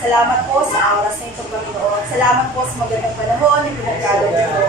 Salamat po sa oras na ito, Panginoon. Salamat po sa magandang panahon na pinagkaloob niyo po.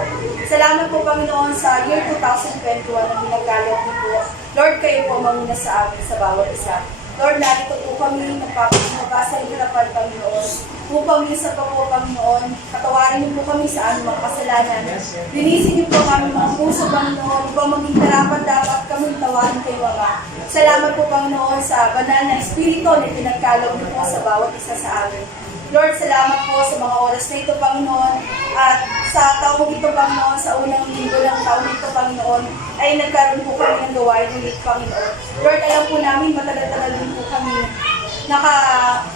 Salamat po, Panginoon, sa year 2021 na pinagkaloob niyo po. Lord, kayo po manguna sa amin sa bawat isa. Lord, narito po kami nagpapasalamat sa harapan, Panginoon. Upang minsan pa po, Panginoon, katawarin niyo po kami sa aming mga kasalanan. Linisin niyo po kami mga puso, Panginoon, upang maging karapat dapat kami tawarin kayo, Ama. Salamat po, Panginoon, sa banal na Espiritu na pinagkaloob niyo po sa bawat isa sa amin. Lord, salamat po sa mga oras na ito, Panginoon, at sa taong ito, Panginoon, sa unang linggo ng taong ito, Panginoon, ay nagkaroon po kami ng gawain ulit, Panginoon. Lord, alam po namin, matagal-tagal din po kami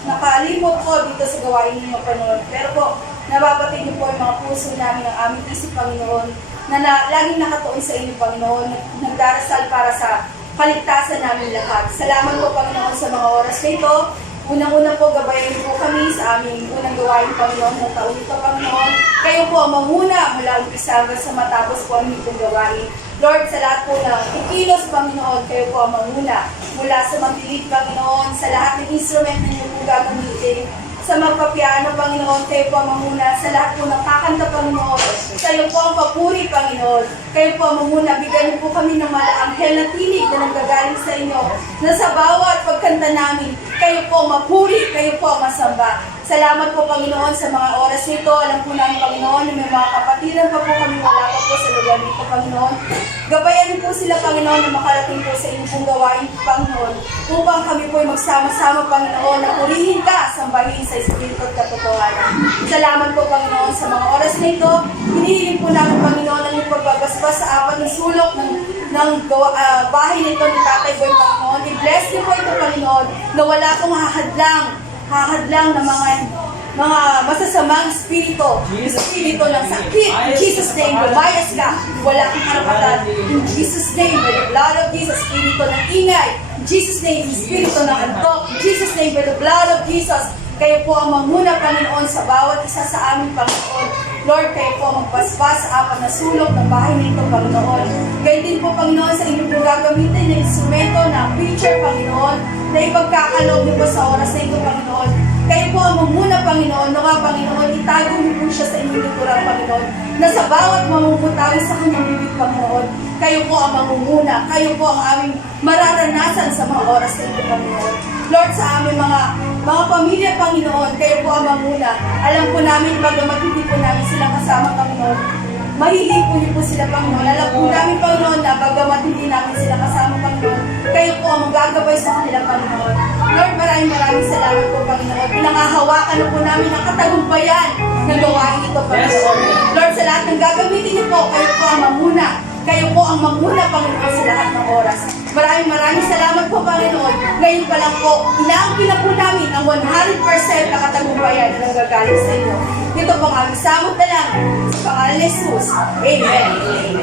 nakalimot po dito sa gawain ninyo, Panginoon. Pero po, nababatid niyo po yung mga puso namin, ang aming isip, Panginoon, na laging nakatuon sa inyo, Panginoon, nagdarasal para sa kaligtasan namin lahat. Salamat po, Panginoon, sa mga oras na ito. Unang-una po, gabayan po kami sa aming unang gawain, Panginoon, ng taon ito, Panginoon. Kayo po ang manguna mula umpisa hanggang sa matapos po ang itong gawain. Lord, sa lahat po ng ikilos, Panginoon, kayo po ang manguna. Mula sa magdilig, Panginoon, sa lahat ng instrument na niyo po gagamitin. Sa magpapiano, Panginoon, kayo po ang manguna. Sa lahat po ng kakanta, Panginoon, kayo po ang papuri, Panginoon. Kayo po ang manguna. Bigyan niyo po kami ng malaanghel na tinig na nanggagaling sa inyo. Na sa bawat pagkanta namin, kayo po mapuri, kayo po ang masamba. Salamat po, Panginoon, sa mga oras nito. Alam po namin, Panginoon, na may mga kapatiran pa po kami wala pa po sa lugar nito, Panginoon. Gabayan niyo po sila, Panginoon, na makarating po sa inyong pong gawain, Panginoon, upang kami po ay magsama-sama, Panginoon, na purihin ka, sambahin sa Espiritu at katotohanan. Salamat po, Panginoon, sa mga oras na ito. Hinihiling po namin, Panginoon, ang iyong pagbabasbas sa apat ng sulok ng bahay nito ni Tatay Boy, Panginoon. I-bless niyo po ito, Panginoon, na wala pong hahadlang na mga masasamang espiritu ng sakit. In Jesus' name, lumayas ka. Wala kang karapatan. In Jesus' name, by the blood of Jesus, espiritu ng ingay. In Jesus' name, espiritu ng antok. In Jesus' name, by the blood of Jesus, kayo po ang manguna, Panginoon, sa bawat isa sa aming, Panginoon. Lord, kayo po ang magpaspas sa apat na sulok ng bahay nito, Panginoon. Gayun din po, Panginoon, sa inyong pong gagamitin na instrumento na preacher, Panginoon, na ipagkakaloob niyo po sa oras na ito, Panginoon. Kayo po ang manguna, Panginoon, na nga, Panginoon, itago niyo po siya sa inyong likuran, Panginoon, na sa bawat mamumutawi sa kanyang bibig, Panginoon, kayo po ang mangunguna, kayo po ang aming mararanasan sa mga oras na ito, Panginoon. Lord, sa aming mga pamilya, Panginoon, kayo po ang manguna. Alam po namin, bagamat hindi po namin sila kasama, Panginoon, mahilig po niyo po sila, Panginoon. Alam po namin, Panginoon, na bagamat hindi namin sila kasama, Panginoon, kayo po ang magagabay sa kanila, Panginoon. Lord, maraming salamat po, Panginoon. Pinangahawakan na po namin ang katagumpayan ng gawain ito, Panginoon. Lord, sa lahat ng gagamitin niyo po, kayo po ang manguna. Kayo po ang manguna, Panginoon, sa lahat ng oras. Maraming salamat po, Panginoon. Ngayon pa lang po, inaangkin na po namin ang 100% na katagumpayan na nanggagaling sa inyo. Ito po ang aming samot na lang sa pangalan ni Jesus. Amen. Amen.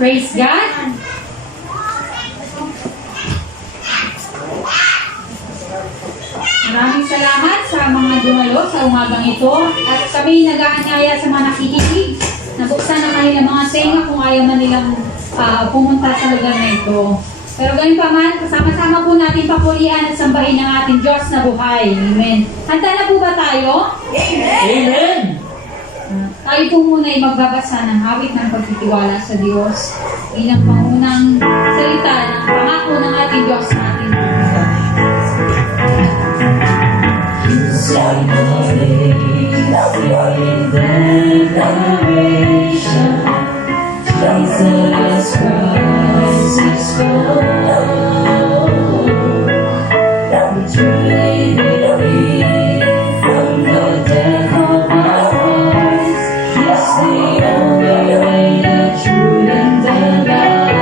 Praise God! Maraming salamat sa mga dumalo sa umagang ito at kami nag-aanyaya sa mga nakikinig na buksan ang kanilang mga tenga kung ayaw man nilang pumunta sa lugar na ito. Pero ganun pa man, kasama-sama po natin papurihan at sambahin ng ating Diyos na buhay. Amen. Handa na po ba tayo? Amen! Amen! Tayo po muna ay magbabasa ng awit ng pagtitiwala sa Diyos bilang pangunang salita ng pangako ng ating Diyos sa ating Jesus Christ is born. Truly believe from the depth of my heart, He's the only way, the truth, and the life.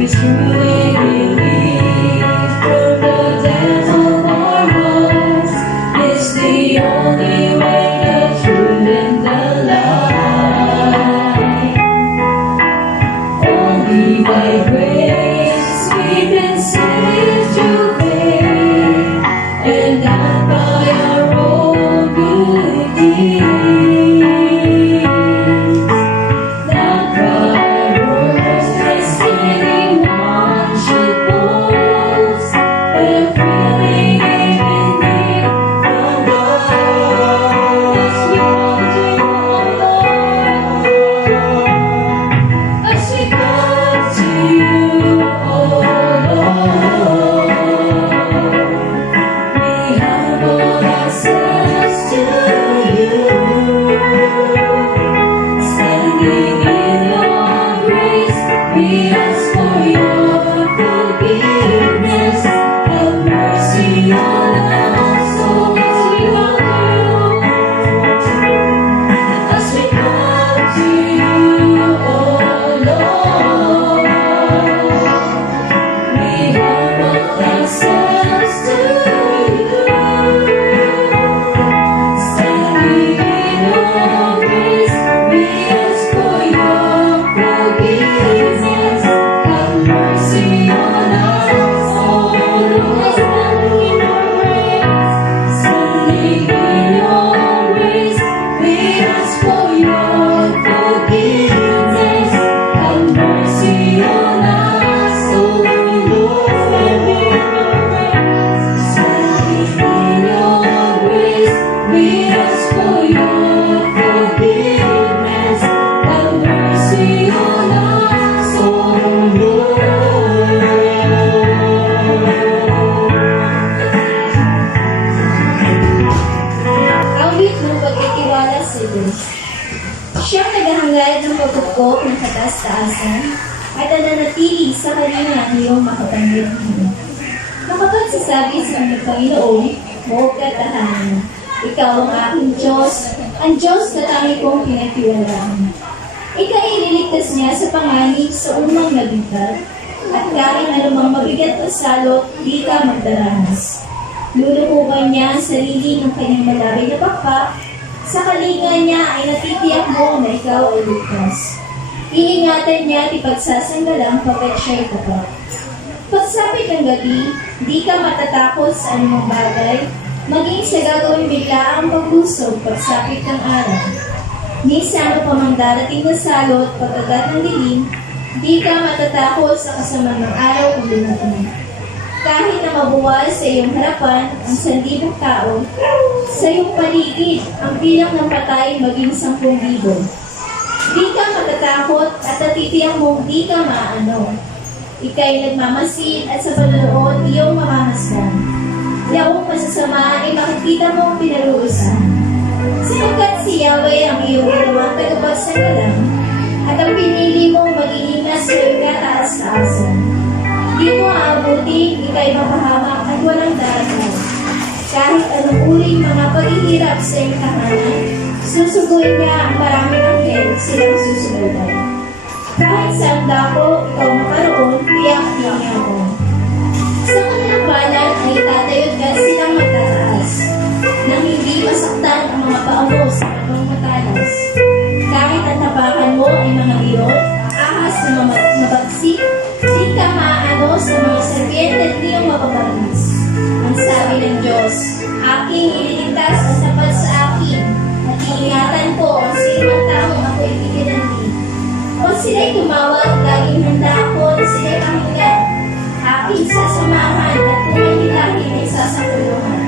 we truly believe from the depths of our hearts, it's the only way, the truth and the light. Only by grace we've been saved through faith, and not by our own good deeds. Not by works lest anyone should boast, but freely given gift from God. As we come to you, Lord, as we come to you, O Lord, we humble ourselves to you, standing in your grace. We ask for your forgiveness, have mercy on us, oh, as we come to you, oh Lord, we humble ourselves to you, standing in your grace. We ask for your forgiveness, have mercy on us, oh Lord, standing in your grace. We ask for your forgiveness, have mercy on us, oh Lord, standing in your grace. We ask for your forgiveness, have mercy on us, oh Awit ng pagtitiwala sa Diyos. Siyang naghahangad ng pagkukop ng kataas-taasan at nananatili sa kanina ngayong makapangyarihan. Makapagsasabi sa aming Panginoon, huwag ka tahanan. Ikaw ang aking Diyos, ang Diyos na tangi kong pinagtiwalaan. Ikaw ililigtas niya sa panganib sa unang nabigat, at kahit anumang mabigat o salot, di ka magdaranas. Luluhuban niya ang sarili ng kanyang malabay na pakpak. Sa kalinga niya ay natitiyak mo na ikaw ay ligtas. Iingatan niya at ipagsasanggalang pagkat siya'y tapat. Pagsapit ng gabi, di ka matatakot sa anumang bagay, maging sa gagawin bigla ang paglusog pagsapit ng araw. Minsan pa mang darating na salot pagkagat ng dilim, di ka matatakot sa kasamang ng araw kung dumating. Kahit na mabuwal sa iyong harapan ang 1,000 tao, sa iyong paligid ang bilang ng patay maging 10,000. Di ka matatakot at natitiyak mong di ka maaano. Ika'y nagmamasid at sa panunood iyong mamamasdan. Yaong masasama ay makikita mong pinaruusan. Sapagkat si Yahweh ang iyong ginawang tagapagsanggalang at ang pinili mong mag-iingat sa iyong kataas-taasan. Di mo aabutin, ika'y mapahamak at walang darating. Kahit anong uling mga paghihirap sa iyong tahanan, susuguin niya ang maraming anghel silang susundan. Kahit saan dako, ikaw makaroon, tiyak niya ako. Sa kanilang balat ay tatayot ka silang magtataas, nang hindi masaktan ang mga paa mo sa mga matalas. Kahit ang tapakan mo ay mga leon, ahas na mabagsik, di ka maaano sa mga serpiente at iyong mapapanis. Ang sabi ng Diyos, aking ililigtas ang tapat sa akin, at iingatan ko ang sinumang taong ako'y ikinanli. Kung sila'y tumawag, laging handa ako na sila'y pakinggan. Aking sasamahan at kung may hilahin ay sasakuluhan.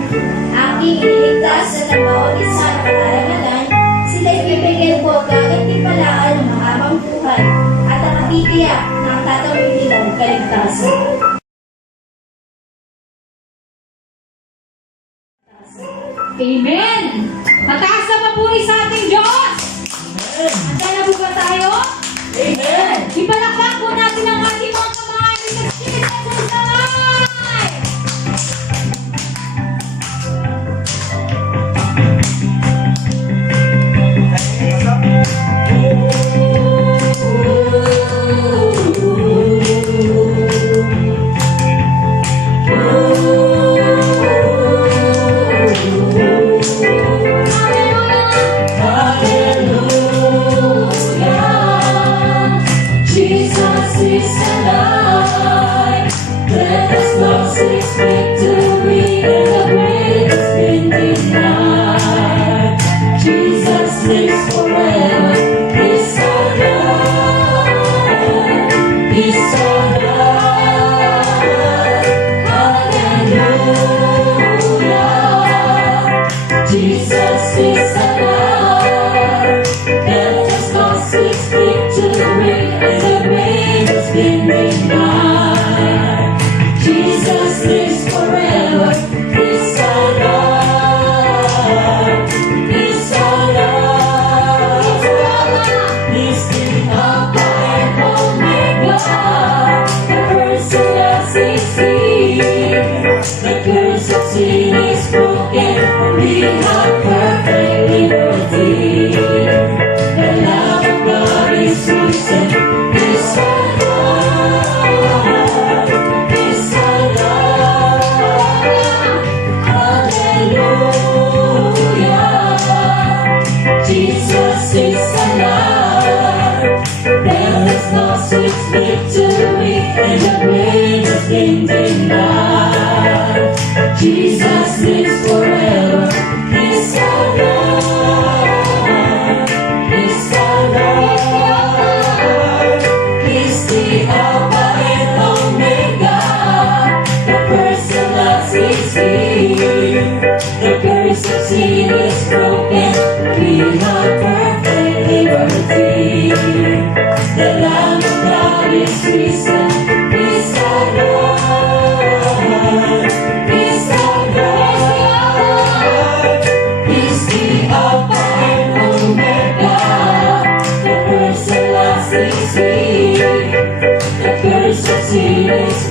Aking ililigtas at ang bawat isa ng karangalan, sila'y bibigyan ko gagantimpalaan ng mahabang buhay at ang katitiyak na ang tatawid nilang kaligtasan. Amen! Mataas na papuri sa ating Diyos! Handa na po ba tayo? Amen! Ipalakpak po natin ang ating mga kamay sa Jesus is alive!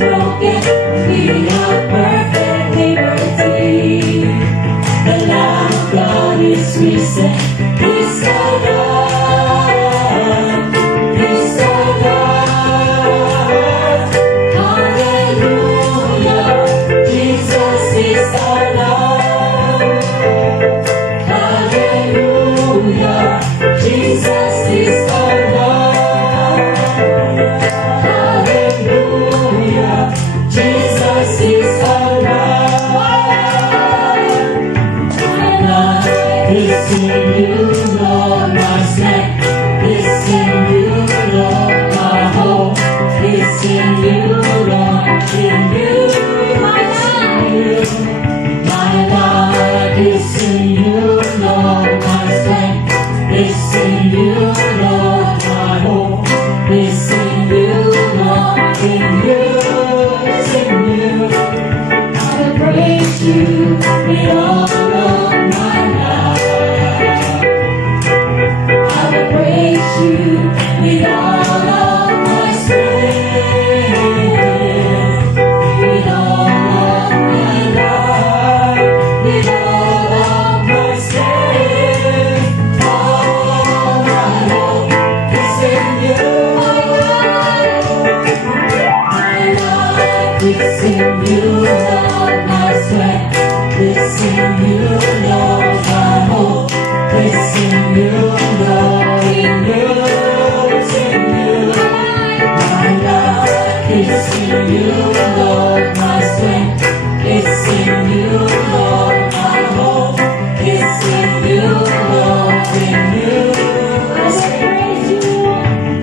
broken, we are perfect liberty. The Lamb of God is risen, He's alive, He's alive. Hallelujah, Jesus is alive. Hallelujah, Jesus is alive. Hallelujah, Jesus is alive. My life is in you, Lord, my strength is in you, Lord, my hope is in you, Lord, in you, my life. My life is in you, Lord, my strength is in you, Lord, my hope is in you, Lord, in you, it's in you. I will praise you with all of my life. I will praise you with all of my strength, with all of my life, with all of my strength. All my hope is in you. My life is in you, Lord, my strength is in you, Lord, my hope is in you, Lord, in you, it's in you. My life is in you, Lord, my strength is in you, Lord, my hope is in you, Lord, in you.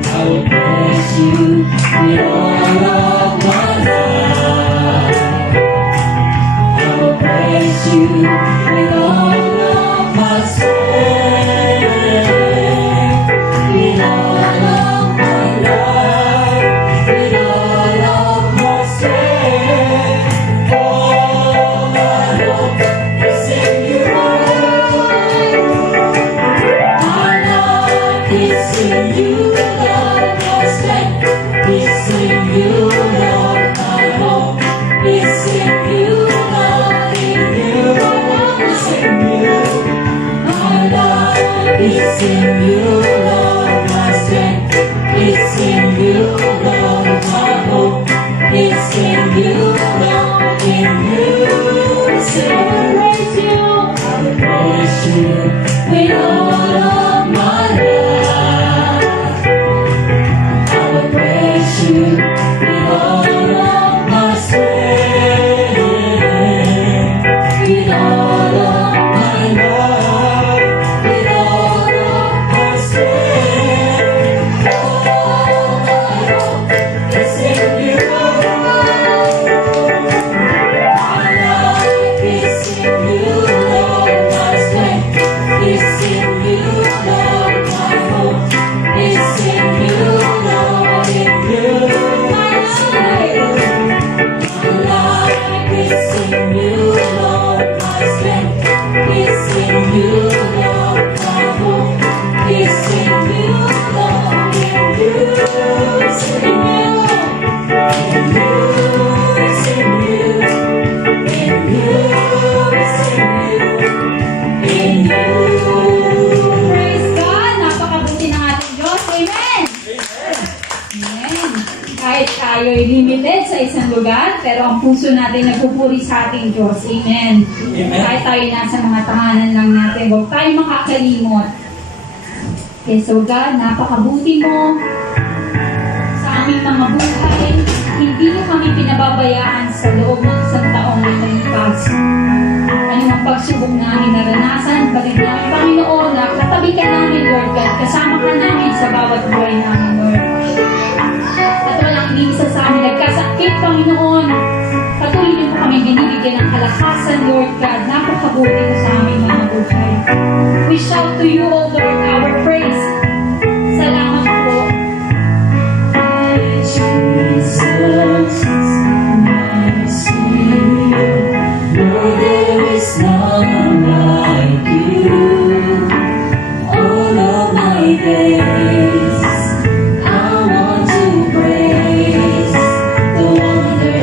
I will praise you with all of my life. I will praise you with all of my strength, with all of my life, with all of my strength. All my hope is in you. My life is in you, Lord, my strength is in you, Lord, my hope is in you, Lord, in you, it's in you. My life is in you, Lord, my strength is in you, Lord, my hope is in you, Lord, in you, it's in you. I will praise you with all of my life. I will praise you with all of my strength, with all of my life, with all of my strength. All my hope is in you. My life is in you, Lord, my strength is in you, Lord, my hope is in you, Lord, in you. My life is in you, Lord, my strength is in you, Lord, my hope is in you, Lord, in you, it's in you. In you, it's in you. In you, it's in you. In you. Praise God! Napakabuti ng ating Diyos. Amen! Amen. Kahit tayo'y limited sa isang lugar, pero ang puso natin nagpupuri sa ating Diyos. Amen. Kahit tayo nasa mga tahanan lang natin, huwag tayo makakalimot. Okay, so God, napakabuti mo sa aming mga buhay. Hindi mo kami pinababayaan sa loob ng isang taong nakalipas. Anong pagsubok namin naranasan, pagod namin, Panginoon, na katabi ka namin, Lord God, kasama ka namin sa bawat buhay namin, Lord. At walang iisa sa amin nagkasakit, Panginoon. Patuloy niyo po kami binibigyan ng kalakasan, Lord God. Napakabuti mo sa aming mga buhay. We shout to you, O Lord, our praise. Salamat po. Jesus, my Savior, Lord, there is none like you. All of my days, I want to praise the wonder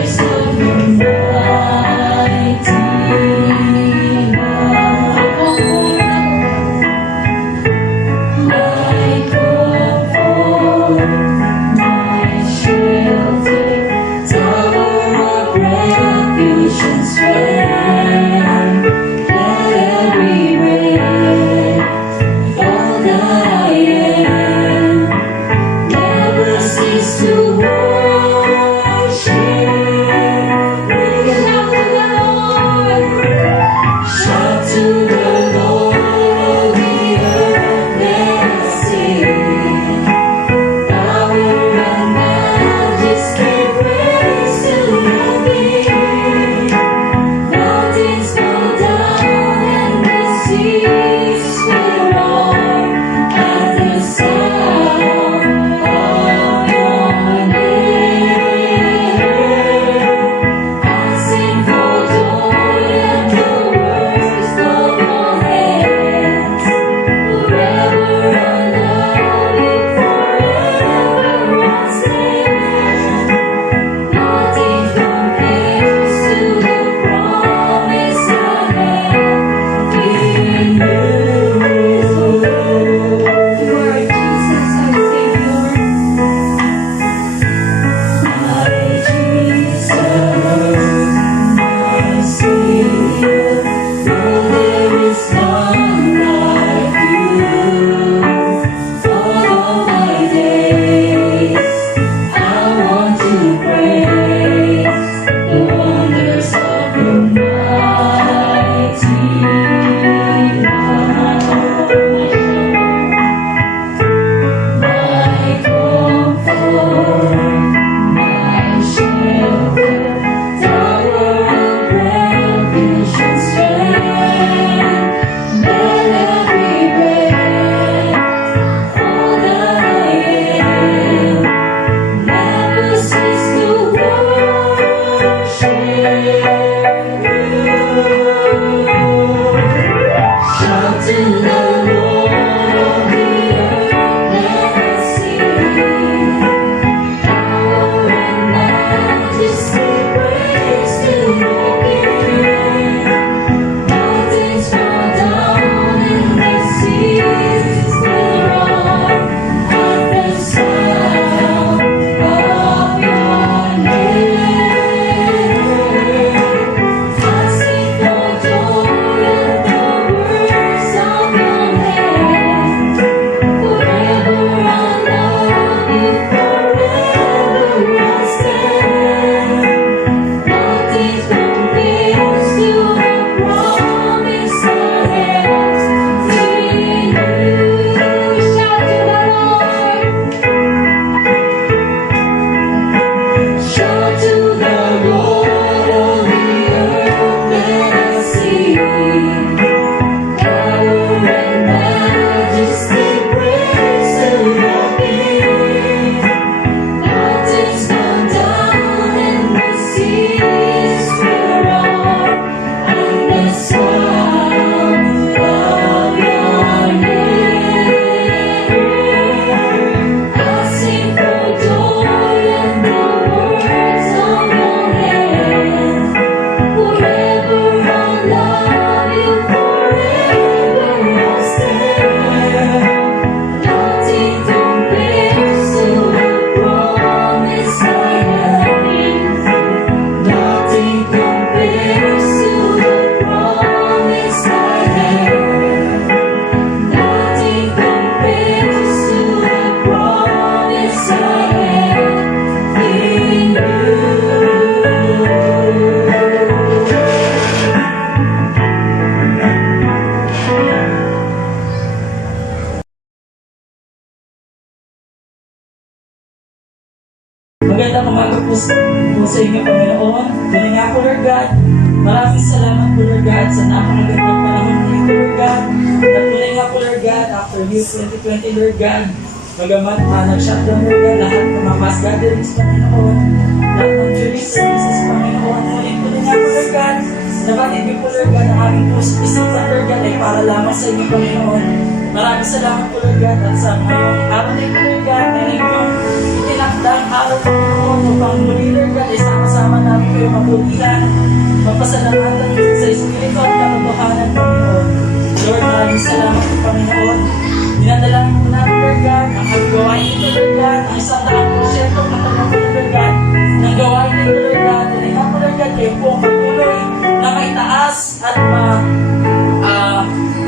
Panginoon. Tunay nga po, Lord God, maraming salamat po, Lord God, sa napakagandang panahon na ito, Lord God. At tunay nga po, Lord God, after year 2020, Lord God, magamat nag-shutdown, Lord God, lahat ng mga mass gatherings, Panginoon, lahat ng church services, Panginoon. Ngunit tunay nga po, Lord God, nabatid niyo po, Lord God, ang aming puso isipan, Lord God, ay para lamang sa inyo, Panginoon. Maraming salamat po, Lord God, at sa ngayong araw na ito, Lord God, na inyong itinakdang araw, Panginoon, upang muli, Lord God, ay sama-sama namin kayo mabulihan, magpasalamatan sa Espiritu at katotohanan, Panginoon. Lord, maraming salamat po, Panginoon. Dinadalangin po namin, Lord God, ang gawain nito, Lord God, ang 100% katanong po, Lord God, ng gawain nito, Lord God. Tunay nga po, Lord God, kayo po ang patuloy na maitaas at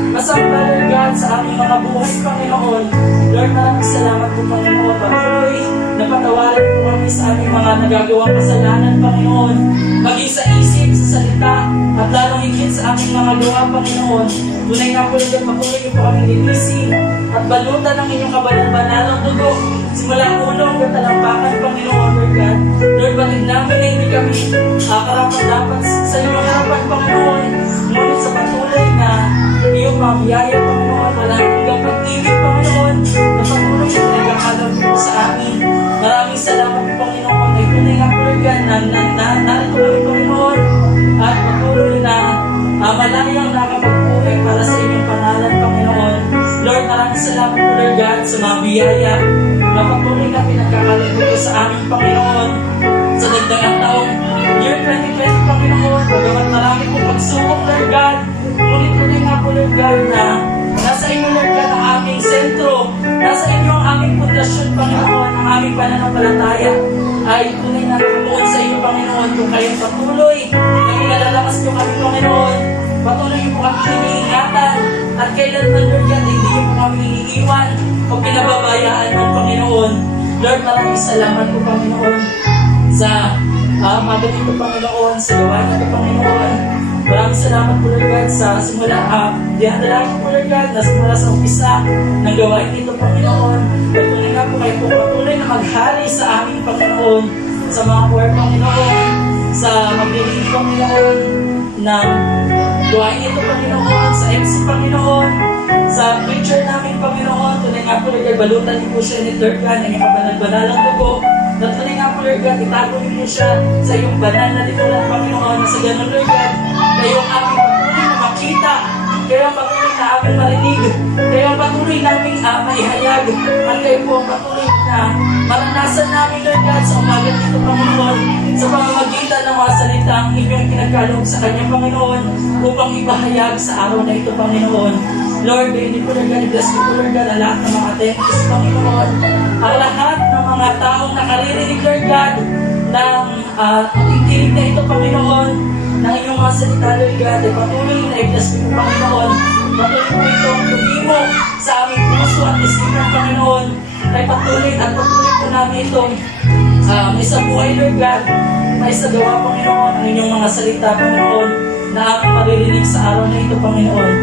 masamba, Lord God, sa aming mga buhay, Panginoon. Lord, maraming salamat po, Panginoon. Patuloy na patawarin po kami sa aming mga nagagawang kasalanan, Panginoon. Maging sa isip, sa salita, at lalong higit sa aming mga gawa, Panginoon. Tunay nga po, Lord God, patuloy niyo po kami linisin at balutan ng inyong kabanal-banalong dugo. Simula ulo hanggang talampakan, Panginoon, Lord God. Lord, batid namin na hindi kami karapat-dapat sa iyong harapan, Panginoon. Ngunit sa patuloy na iyong pamiyaya, Panginoon, walang hanggang pag-ibig, Panginoon, na patuloy na nagkakalaw po sa amin. Maraming salamat po, Panginoon. Ay tunay nga po, Lord God, narito kami, Panginoon, at patuloy na malayang nakapagpuhay para sa inyong pangalan, Panginoon. Lord, maraming salamat po, Lord God, sa mga biyaya na patuloy na pinagkakalaw po sa aming, Panginoon, sa dagdagang taong year 2020, Panginoon. Bagamat marami po pagsubok, Lord God, ngunit tunay nga po, Lord God, na nasa inyo, Lord God, ang aming sentro, nasa inyo ang aming pundasyon, Panginoon, ang aming pananampalataya ay tunay na nakatuon sa inyo, Panginoon, kung kayong patuloy na pinalalakas niyo kami, Panginoon. Patuloy niyo po kami iniingatan at kailanman, Lord God, hindi niyo po kami iniiwan o pinababayaan ng Panginoon. Lord, maraming salamat po, Panginoon, sa umaga nito, Panginoon, sa gawa nito, Panginoon. Maraming salamat po, Lord God, sa simula. Dinadalangin po, Lord God, na simula sa umpisa ng gawain nito, Panginoon. Patuloy nga po kayo po patuloy na maghari sa aming, Panginoon, sa mga poor, Panginoon, sa maglilingin, Panginoon, ng gawain nito, Panginoon, sa MC, Panginoon, sa preacher namin, Panginoon. Tunay nga po, Lord God, balutan niyo po siya ni Lord God, ng kabanal-banalang dugo. Na tunay nga po, Lord God, itago niyo po siya sa iyong banal na lipunan, Panginoon. Na sa ganun, Lord God, kayo ang aming patuloy na makita, kayo ang patuloy na aming marinig, kayo ang patuloy namin maihayag, at kayo po ang patuloy na maranasan namin, Lord God, sa umaga dito, Panginoon, sa pamamagitan ng mga salitang inyong pinagkaloob sa kanya, Panginoon, upang ibahayag sa araw na ito, Panginoon. Lord, kayo din po, Lord God, bless po, Lord God, ang lahat ng mga attendees, Panginoon, ang lahat ng mga taong nakaririnig, Lord God, ng tinig na ito, Panginoon, ng inyong mga salita, Lord God, ay patuloy na i-bless po, Panginoon. Patuloy po itong tumimo sa aming puso at isipan, Panginoon, ay patuloy at patuloy po namin itong may sa buhay, Lord God, may sa gawa, Panginoon, ang inyong mga salita, Panginoon, na aming maririnig sa araw na ito, Panginoon.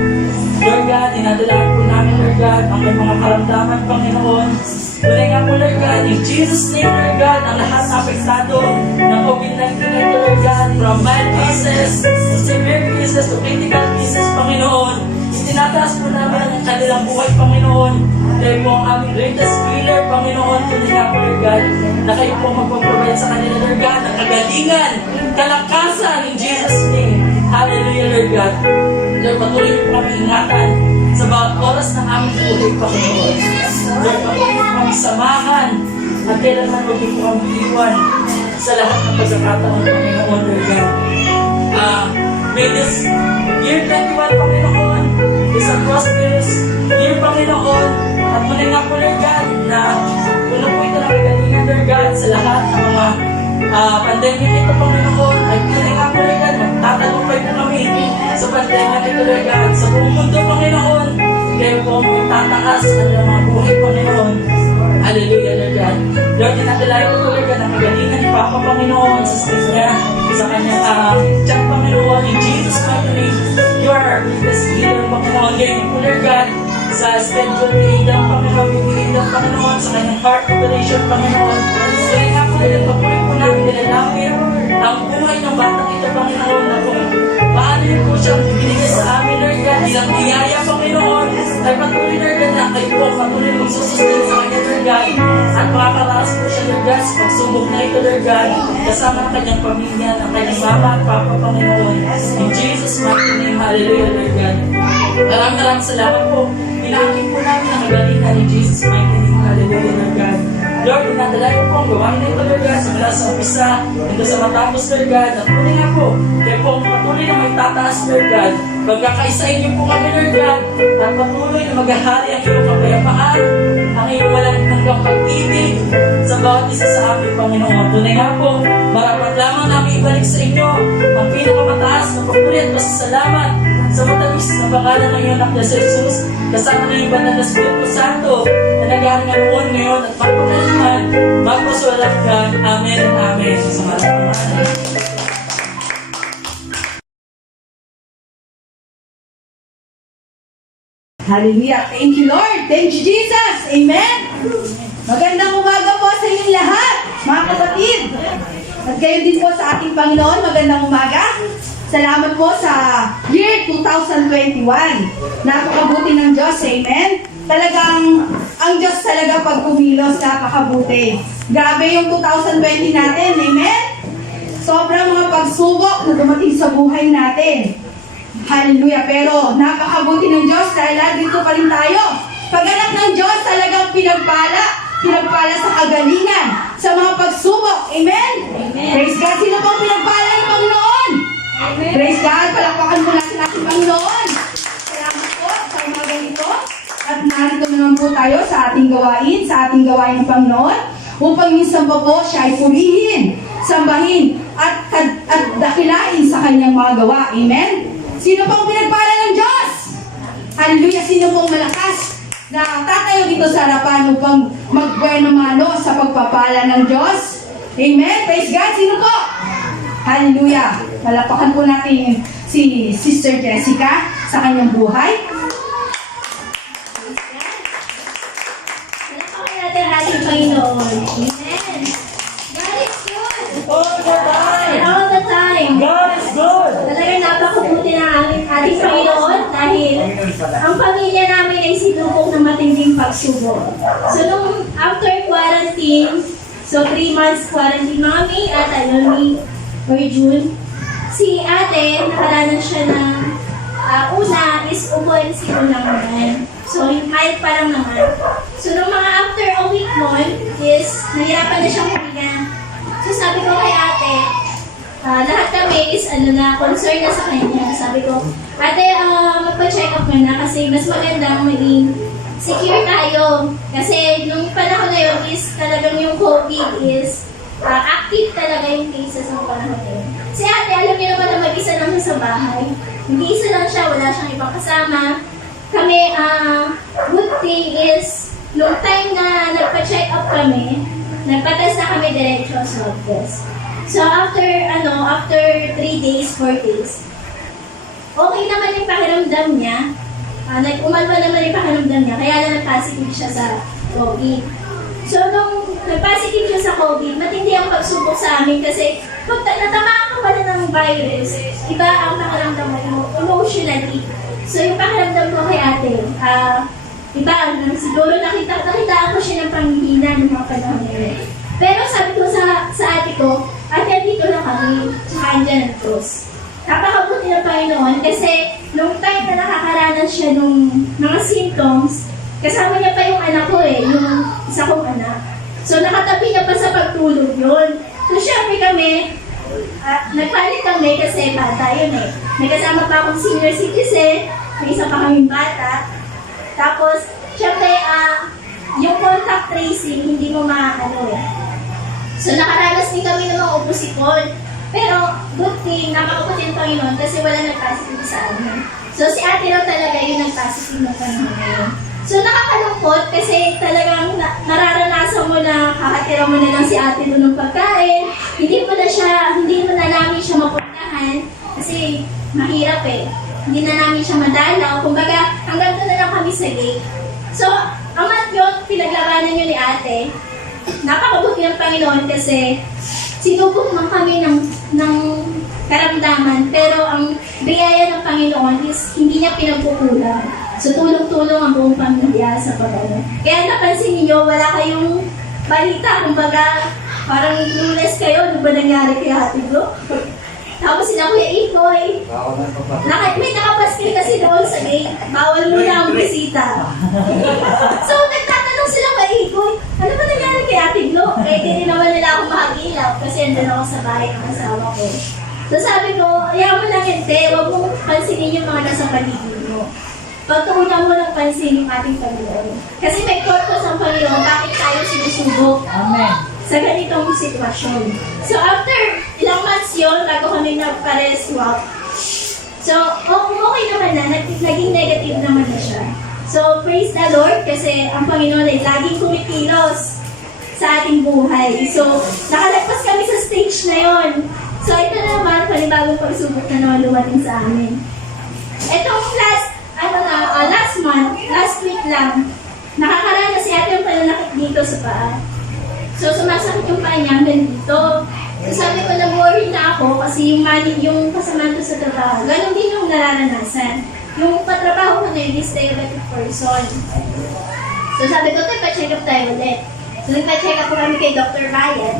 Lord God, dinadalangin po namin, Lord God, ang may mga karamdaman, Panginoon. Tunay nga po, Lord God, in Jesus' name, Lord God, ang lahat na apektado ng COVID-19 ito, Lord God, from mild cases to severe cases to critical cases, Panginoon. Itinataas po namin ang kanilang buhay, Panginoon. Kayo po ang aming greatest healer, Panginoon. Tunay nga po, Lord God, na kayo po magpaprovide sa kanila, Lord God, ng kagalingan, kalakasan, in Jesus' name. Hallelujah, Lord God. Lord, patuloy po kami ingatan sa bawat oras ng aming buhay, Panginoon. Lord, patuloy po kami samahan at kailanman huwag po kami iwan sa lahat ng pagkakataon, Panginoon, Lord God. May this year 21, Panginoon, is a prosperous year, Panginoon. At tunay nga po, Lord God, na puno po ito ng kagalingan, Lord God, sa lahat ng mga pandemic ito, Panginoon. Ay tunay nga po, Lord God, magtatagumpay po kami sa pandemic ito, Lord God. Sa buong mundo, Panginoon, kayo po magtataas ang mga buhay, Panginoon. Hallelujah, Lord God. Lord, dinadalayan ko, Lord God, ang kagalingan ni Papa, Panginoon, sa stage niya, sa kanyang tiyak, Panginoon, in Jesus' mighty name, you are our greatest healer, Panginoon. Ganyan po, Lord God, sa schedule ni Adam, Panginoon, bibigay ng Panginoon, sa kanyang heart operation, Panginoon. Kaya nga po, patuloy po namin nilalapit ang buhay ng batang ito, Panginoon, na kung paano niyo po siyang binigay sa amin, Lord God, bilang biyaya, Panginoon, ay patuloy, Lord God, na kayo po, patuloy mong susustain sa kanya, Lord God, at makakaraas po siya, Lord God, sa pagsubok na ito, Lord God, kasama ng kanyang pamilya, ng kanyang mama at papa, Panginoon. In Jesus' mighty name, hallelujah, Lord God. Maraming salamat po. Pinakit po namin ang kagalingan ni Jesus' mighty name, hallelujah, Lord God. Lord, pinadala ko po ang gawain na ito, Lord God, simula sa umpisa, ito sa matapos, Lord God, at muli nga po, kayo po ang patuloy na may tataas, Lord God. Pagkakaisahin niyo po kami, Lord God, at patuloy na maghahari ang iyong kapayapaan, ang iyong walang hanggang pag-ibig sa bawat isa sa amin, Panginoon. Tunay nga po, marapat lamang namin ibalik sa inyo ang pinakamataas na papuri at pasasalamat sa matamis na pangalan ng iyong anak na si Jesus, kasama na yung banal na Espiritu Santo na nag-aaral noon ngayon at magpapaliman, magpasulat ka. Amen and Amen. Sa maraming Hallelujah. Thank you, Lord. Thank you, Jesus. Amen. Magandang umaga po sa inyong lahat, mga kapatid. At kayo din po sa ating Panginoon, magandang umaga. Salamat po sa year 2021. Napakabuti ng Diyos. Amen. Talagang, ang Diyos talaga pag kumilos, napakabuti. Grabe yung 2020 natin. Amen. Sobrang mga pagsubok na dumating sa buhay natin. Hallelujah. Pero napakabuti ng Diyos dahil dito pa rin tayo. Pag-anak ng Diyos talagang pinagpala sa kagalingan, sa mga pagsubok. Amen? Amen. Praise God. Sino pong pinagpala ng Panginoon? Amen. Praise God. Palakpakan po natin ating Panginoon. Salamat po sa umaga nito. At narito naman po tayo sa ating gawain ng Panginoon, upang minsan pa po siya ay purihin, sambahin, at dakilain sa kanyang mga gawa. Amen? Sino pong pinagpala ng Diyos? Hallelujah! Sino pong malakas na tatayo dito sa harapan upang magbueno mano sa pagpapala ng Diyos? Amen? Praise God! Sino po? Hallelujah! Palapakan po natin si Sister Jessica sa kanyang buhay. Palapakan natin ang ating Panginoon. Amen. God is good. all the time! And all the time. God is good! Talagang napakabuti ng ating Panginoon dahil ang pamilya namin ay sinubok ng matinding pagsubok. So, nung after quarantine, so 3 months quarantine mami at May or June, si ate, nakaranas siya ng una is ubuan si ulang-ulan. So, mild pa lang naman. So, nung mga after a week nun, is nahirapan na siyang huminga. So, sabi ko kay ate, lahat kami is concern na sa kanya. Sabi ko, ate, magpa-check up mo na kasi mas magandang maging secure tayo. Kasi nung panahon na yun is talagang yung COVID is active talaga yung cases ng panahon na yun. Si ate, alam niyo naman na mag-isa lang siya sa bahay. Mag-isa lang siya, wala siyang ibang kasama. Kami, good thing is, nung time na nagpa-check up kami, nagpa-test na kami diretso sa swab test. So after 3 days, 4 days, okay naman yung pakiramdam niya. Umalma naman yung pakiramdam niya, kaya lang nag-positive siya sa COVID. So nung nag-positive siya sa COVID, matindi ang pagsubok sa amin kasi pag natamaan ka pala ng virus, iba ang pakiramdam mo emotionally. So yung pakiramdam ko kay ate, iba, siguro nakitaan ko siya ng panghihina ng mga panahon na yun. Pero sabi ko sa ate ko, ate, dito lang kami, tsaka andyan ang Diyos. Napakabuti ng Panginoon kasi nung time na nakakaranas siya nung mga symptoms, kasama niya pa yung anak ko yung isa kong anak. So nakatabi niya pa sa pagtulog yun. So syempre kami, nagpalit kami kasi bata yun May kasama pa akong senior citizen, may isa pa kaming bata. Tapos, syempre, yung contact tracing, hindi mo So, nakaranas din kami ng mga opusipon. Pero, good thing, napakabuti ng Panginoon kasi wala nag-positive sa amin. So, si ate lang talaga yung nag-positive ng panahon ngayon. So, nakakalungkot kasi talagang nararanasan mo na kakatira mo na lang si ate doon ng pagkain. Hindi mo na namin siya mapuntahan kasi mahirap Hindi na namin siya madalaw. Kumbaga, hanggang doon na lang kami sa gate. So, ang month yun, pinaglabanan yun ni ate. napakabuti ng Panginoon kasi sinubok man kami ng karamdaman, pero ang biyaya ng Panginoon is hindi niya pinagkukulang. So, tulong-tulong ang buong pamilya sa pag-ano. Kaya napansin niyo, wala kayong balita, kumbaga, parang clueless kayo, ano ba nangyari kay Ate Glo? Tapos sila Kuya Ikoy, may nakapaskil kasi doon sa gate, bawal muna ang bisita. So, nagtatanong sila kay Ikoy, ano ba nangyari kay Ate Glo? Eh, hindi naman nila ako makagilaw kasi andun ako sa bahay ng asawa ko. So, sabi ko, ayaw mo lang hindi, huwag mong pansinin yung mga nasa paligid mo. Pagtuunan mo ng pansin yung ating Panginoon. Kasi may purpose ang Panginoon, bakit tayo sinusubok sa ganitong sitwasyon. So after ilang months yun, bago kami nagpa-reswap, so okay naman na, naging negative naman na siya. So praise the Lord kasi ang Panginoon ay laging kumikilos sa ating buhay. So nakalagpas kami sa stage na yon. So ito naman, panibagong pagsubok na naman dumating sa amin. Itong last week lang, nakakaranas si ate yung pananakit dito sa paa. So, sumasakit yung paa niya hanggang dito. So, sabi ko, nag-worry na ako kasi yung kasama ko sa trabaho, ganun din yung nararanasan. Yung patrabaho ko na yun is diabetic person. So, sabi ko, pa-check up tayo ulit. So, nagpa-check up kami kay Dr. Ryan.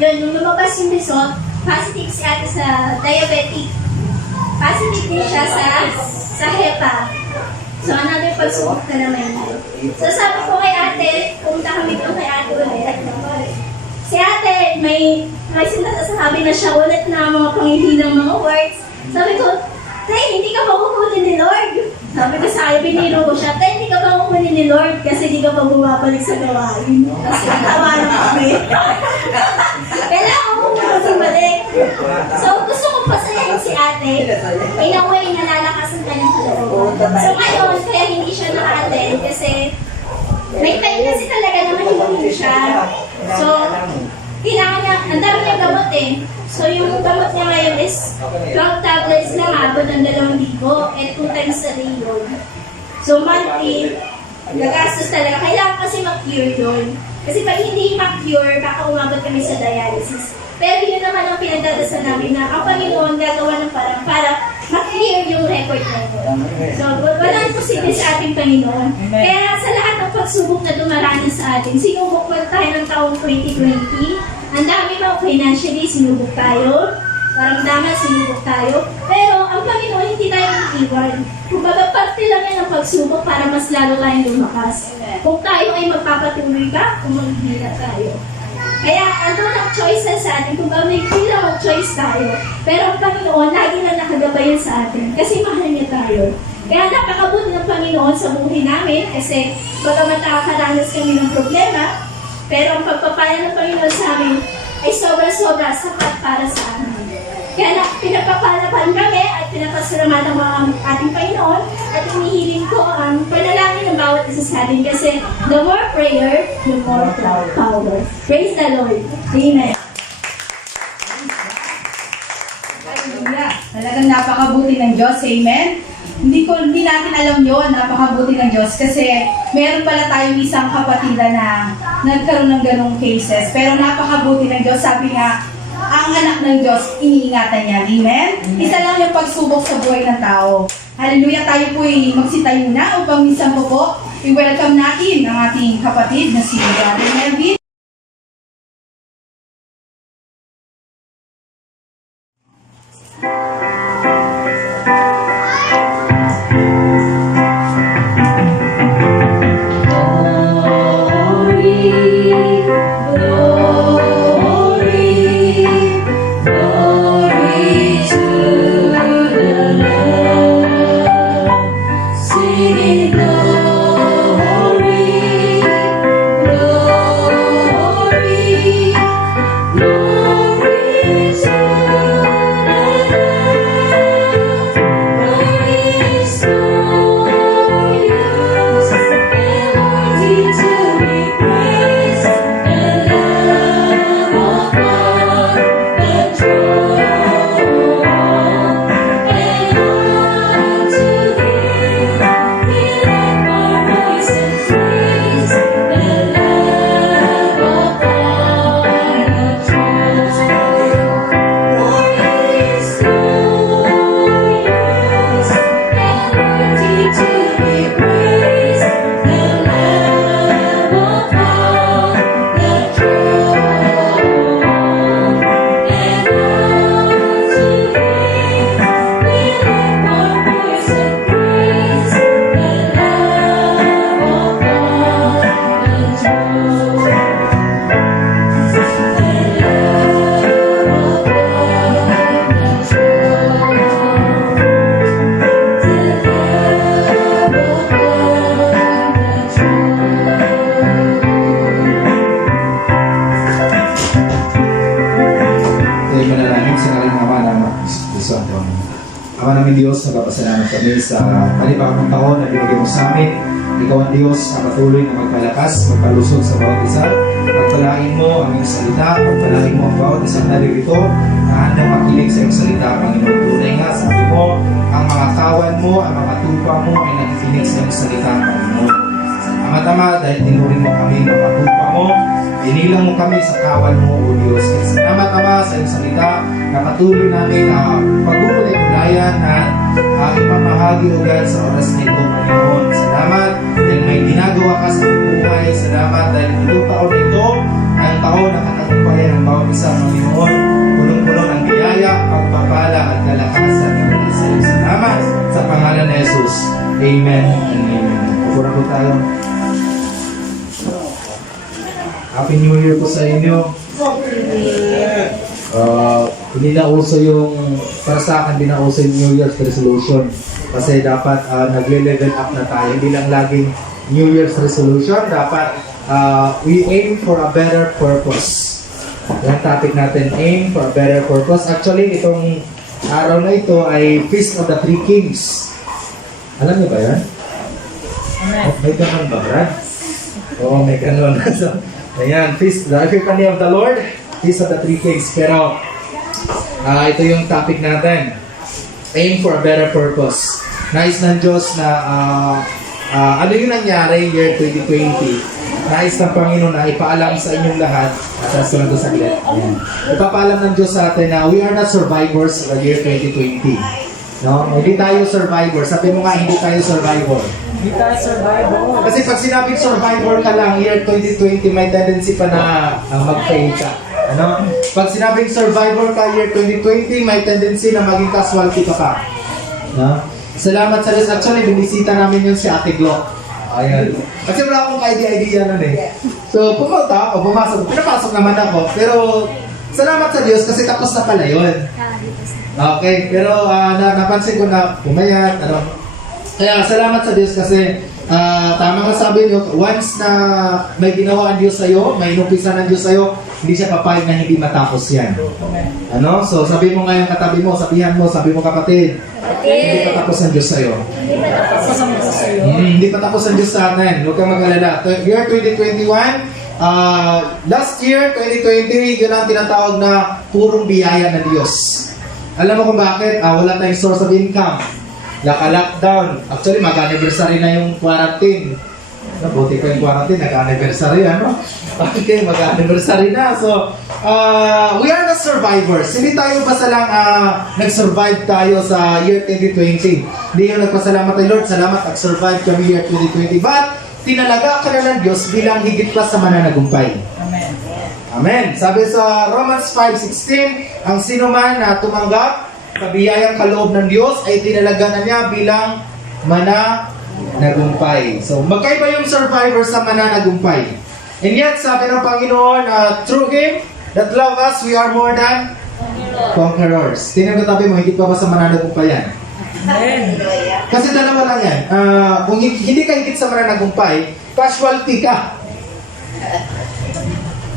Yun, nung lumabas yung result, positive si ate sa diabetic. Positive din siya sa HEPA. So, another pagsubok na naman yun. So, sabi ko kay ate, pumunta kami doon kay ate ulit. Si ate, may sinasasabi na siya ulit na mga pangihinang mga words. Sabi ko, Tay, hindi ka ba kukunin ni Lord? Sabi ko sa akin, biniro ko siya, Tay, hindi ka ba kukunin ni Lord? Kasi hindi ka pa bumabalik sa gawain. Kasi tawa na kami. Kailangan ko bumalik. So, gusto ko pasayahin si ate. In a way, nalalakasan ka ng kalooban. So, ngayon, kaya hindi siya naka-attend kasi may pain kasi talaga naman hindi siya. So, kailangan niya, ang dami niya gamot eh. So, yung gamot niya ngayon is 12 tablets lang, abot ng 2,000 and 2 times a day yun. So, monthly, gagastos talaga. Kailangan kasi mag-cure yun. Kasi pag hindi mag-cure, baka umabot kami sa dialysis. Pero yun naman ang pinagdadasal namin na ang Panginoon gagawa ng parang para ma-clear yung record na yun. So, walang posible sa ating Panginoon. Kaya sa lahat ng pagsubok na dumaranas sa atin, sinubok pa tayo ng taong 2020. Ang dami mga financially, sinubok tayo. Karamdaman, sinubok tayo. Pero ang Panginoon, hindi tayo iiwan. Kumbaga, parte lang yan ang pagsubok para mas lalo tayong lumakas. Kung tayo ay magpapatuloy ka, kung maghihirap tayo. Kaya, ano ang choices sa atin? Kung may freedom of choice tayo. Pero ang Panginoon, lagi lang nakagabayan sa atin. Kasi mahal niya tayo. Kaya napakabuti ng Panginoon sa buhay namin. Kasi, bagamat nakakaranas kami ng problema, pero ang pagpapala ng Panginoon sa amin ay sobra-sobra sapat para sa amin. Kaya pinapapalapan kami at pinapasalamatan ang ating Panginoon at inihiling ko ang panalangin ng bawat isa sa atin kasi the more prayer, the more power. Praise the Lord. Amen. Hallelujah. Talagang napakabuti ng Diyos. Amen. Hindi natin alam yon, napakabuti ng Diyos kasi meron pala tayong isang kapatida na nagkaroon ng ganong cases. Pero napakabuti ng Diyos. Sabi nga, ang anak ng Diyos, iniingatan niya. Amen? Isa lang yung pagsubok sa buhay ng tao. Hallelujah, tayo po'y magsitayo na upang minsan po i-welcome natin ang ating kapatid na si Brother Melvin. Singing glory, glory. namin Ama na Kristo ang Panginoon. Ama namin Diyos, nagpapasalamat kami sa panibagong taon na binigay mo sa amin. Ikaw ang Diyos na patuloy na magpalakas, magpalusog sa bawat isa. Pagpalain mo ang iyong salita, pagpalain mo ang bawat isang naririto na handang makinig sa iyong salita, Panginoon. Tunay nga, sabi mo, ang mga kawan mo, ang mga tupa mo ay nakikinig sa iyong salita, Panginoon. Ama, dahil tinuring mo kami mga tupa mo, inilang mo kami sa kawan mo, O Diyos. Salamat, Ama, sa iyong salita na patuloy namin pag-uulay-ulayan at ipamahagi o God sa oras na ito, Panginoon. Salamat dahil may ginagawa ka sa buhay. Salamat dahil itong taon na ito ay ang taon na katagumpayan ng bawat isa, Panginoon. Punong-puno ng biyaya, pagpapala at kalakasan ng isa. Salamat sa pangalan ni Jesus. Amen and amen. Pupura po tayo. Happy New Year po sa inyo. Hindi na uso yung, para sa akin, hindi na uso yung New Year's resolution. Kasi dapat nagle-level up na tayo. Hindi lang laging New Year's resolution. Dapat we aim for a better purpose. Yung topic natin, aim for a better purpose. Actually, itong araw na ito ay Feast of the Three Kings. Alam niyo ba yan? Oh, may ganon ba, Brad? Oo, may ganon. So, ayan, Feast, the Epiphany of the Lord, Feast of the Three Kings. Pero, ito yung topic natin. Aim for a better purpose. Nais ng Diyos na ano yung nangyari year 2020. Nais ng Panginoon na ipaalam sa inyong lahat at sa mga saglit. Ipapaalam ng Diyos sa atin na we are not survivors of the year 2020. No? Hindi tayo survivor. Sabi mo nga, hindi tayo survivor. Hindi tayo survivor. Kasi pag sinabing survivor ka lang, year 2020, may tendency pa na mag-fail ka. Ano? Pag sinabing survivor ka, year 2020, may tendency na maging casualty ka pa. No? Salamat sa Diyos. Actually, binisita namin yun si Ate Glock. Ayan. Kasi wala akong idea nun eh. So, pumunta ako, pumasok. Pinapasok naman ako. Pero, salamat sa Diyos kasi tapos na pala yun. Okay, pero napansin ko na pumayat, ano. Kaya salamat sa Diyos kasi tama nga sabi niyo, once na may ginawa ang Diyos sa'yo, may inumpisa ng Diyos sa'yo, hindi siya papayag na hindi matapos yan. Ano? So sabi mo ngayon katabi mo, sabihan mo, sabi mo kapatid, hindi pa tapos ang Diyos sa'yo. Hindi pa tapos ang Diyos sa atin. Huwag kang mag-alala. Year 2021, last year, 2020, yun ang tinatawag na purong biyaya ng Diyos. Alam mo kung bakit? Wala tayong source of income. Naka-lockdown. Actually, mag-anniversary na yung quarantine. Buti pa yung quarantine, nag-anniversary, ano? Okay, mag-anniversary na. So, we are the survivors. Hindi tayo basta lang nag-survive tayo sa year 2020. Hindi yung nagpasalamat tayo, Lord, salamat, nag-survive kami year 2020. But, tinalaga ka na ng Diyos bilang higit pa sa mananagumpay. Amen. Amen. Sabi sa Romans 5:16, ang sino man na tumanggap sa biyayang kaloob ng Diyos ay tinalaga na niya bilang mananagumpay. So, magkaiba yung survivor sa mananagumpay. And yet, sabi ng Panginoon, through Him that love us, we are more than conquerors. Tingnan ko tabi mo, higit pa ba sa mananagumpay yan? Amen. Kasi dalawa lang yan. Kung hindi ka higit sa mananagumpay, casualty ka.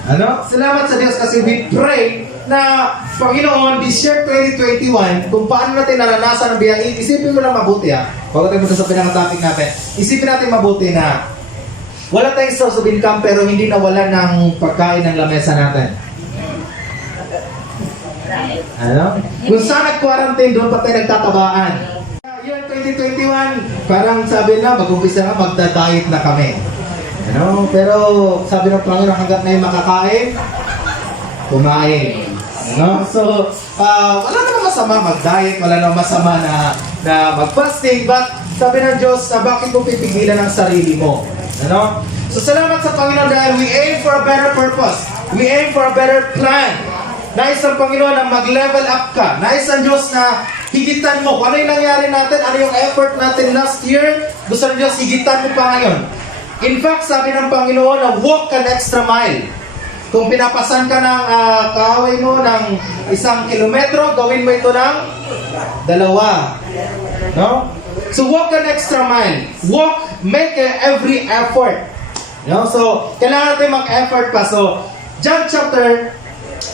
Ano? Salamat sa Diyos kasi we pray na Panginoon, this year 2021, kung paano natin naranasan ang biyaya, isipin mo lang mabuti Huwag tayo punta sa pinaka-topic natin. Isipin natin mabuti na wala tayong source of income pero hindi nawala ng pagkain ng lamesa natin. Ano? Kung saan nag-quarantine, doon pa tayo nagtatabaan. Year 2021, parang sabi na, mag-umpisa na, magda-diet na kami. Ano? Pero sabi ng Panginoon, hanggat na yung makakain, kumain. Ano? So, wala namang masama mag-diet, wala namang masama na mag-fasting, but sabi ng Diyos, bakit mo pipigilan ang sarili mo? Ano? So, salamat sa Panginoon dahil we aim for a better purpose. We aim for a better plan. Nais ang Panginoon na mag-level up ka. Nais ang Diyos na higitan mo. Kung ano yung nangyari natin, ano yung effort natin last year, gusto ng Diyos, higitan mo pa ngayon. In fact, sabi ng Panginoon na walk an extra mile. Kung pinapasan ka ng kaaway mo ng 1 kilometro, gawin mo ito ng 2. No? So walk an extra mile. Walk, make every effort. No? So, kailangan natin mag-effort pa. So, John chapter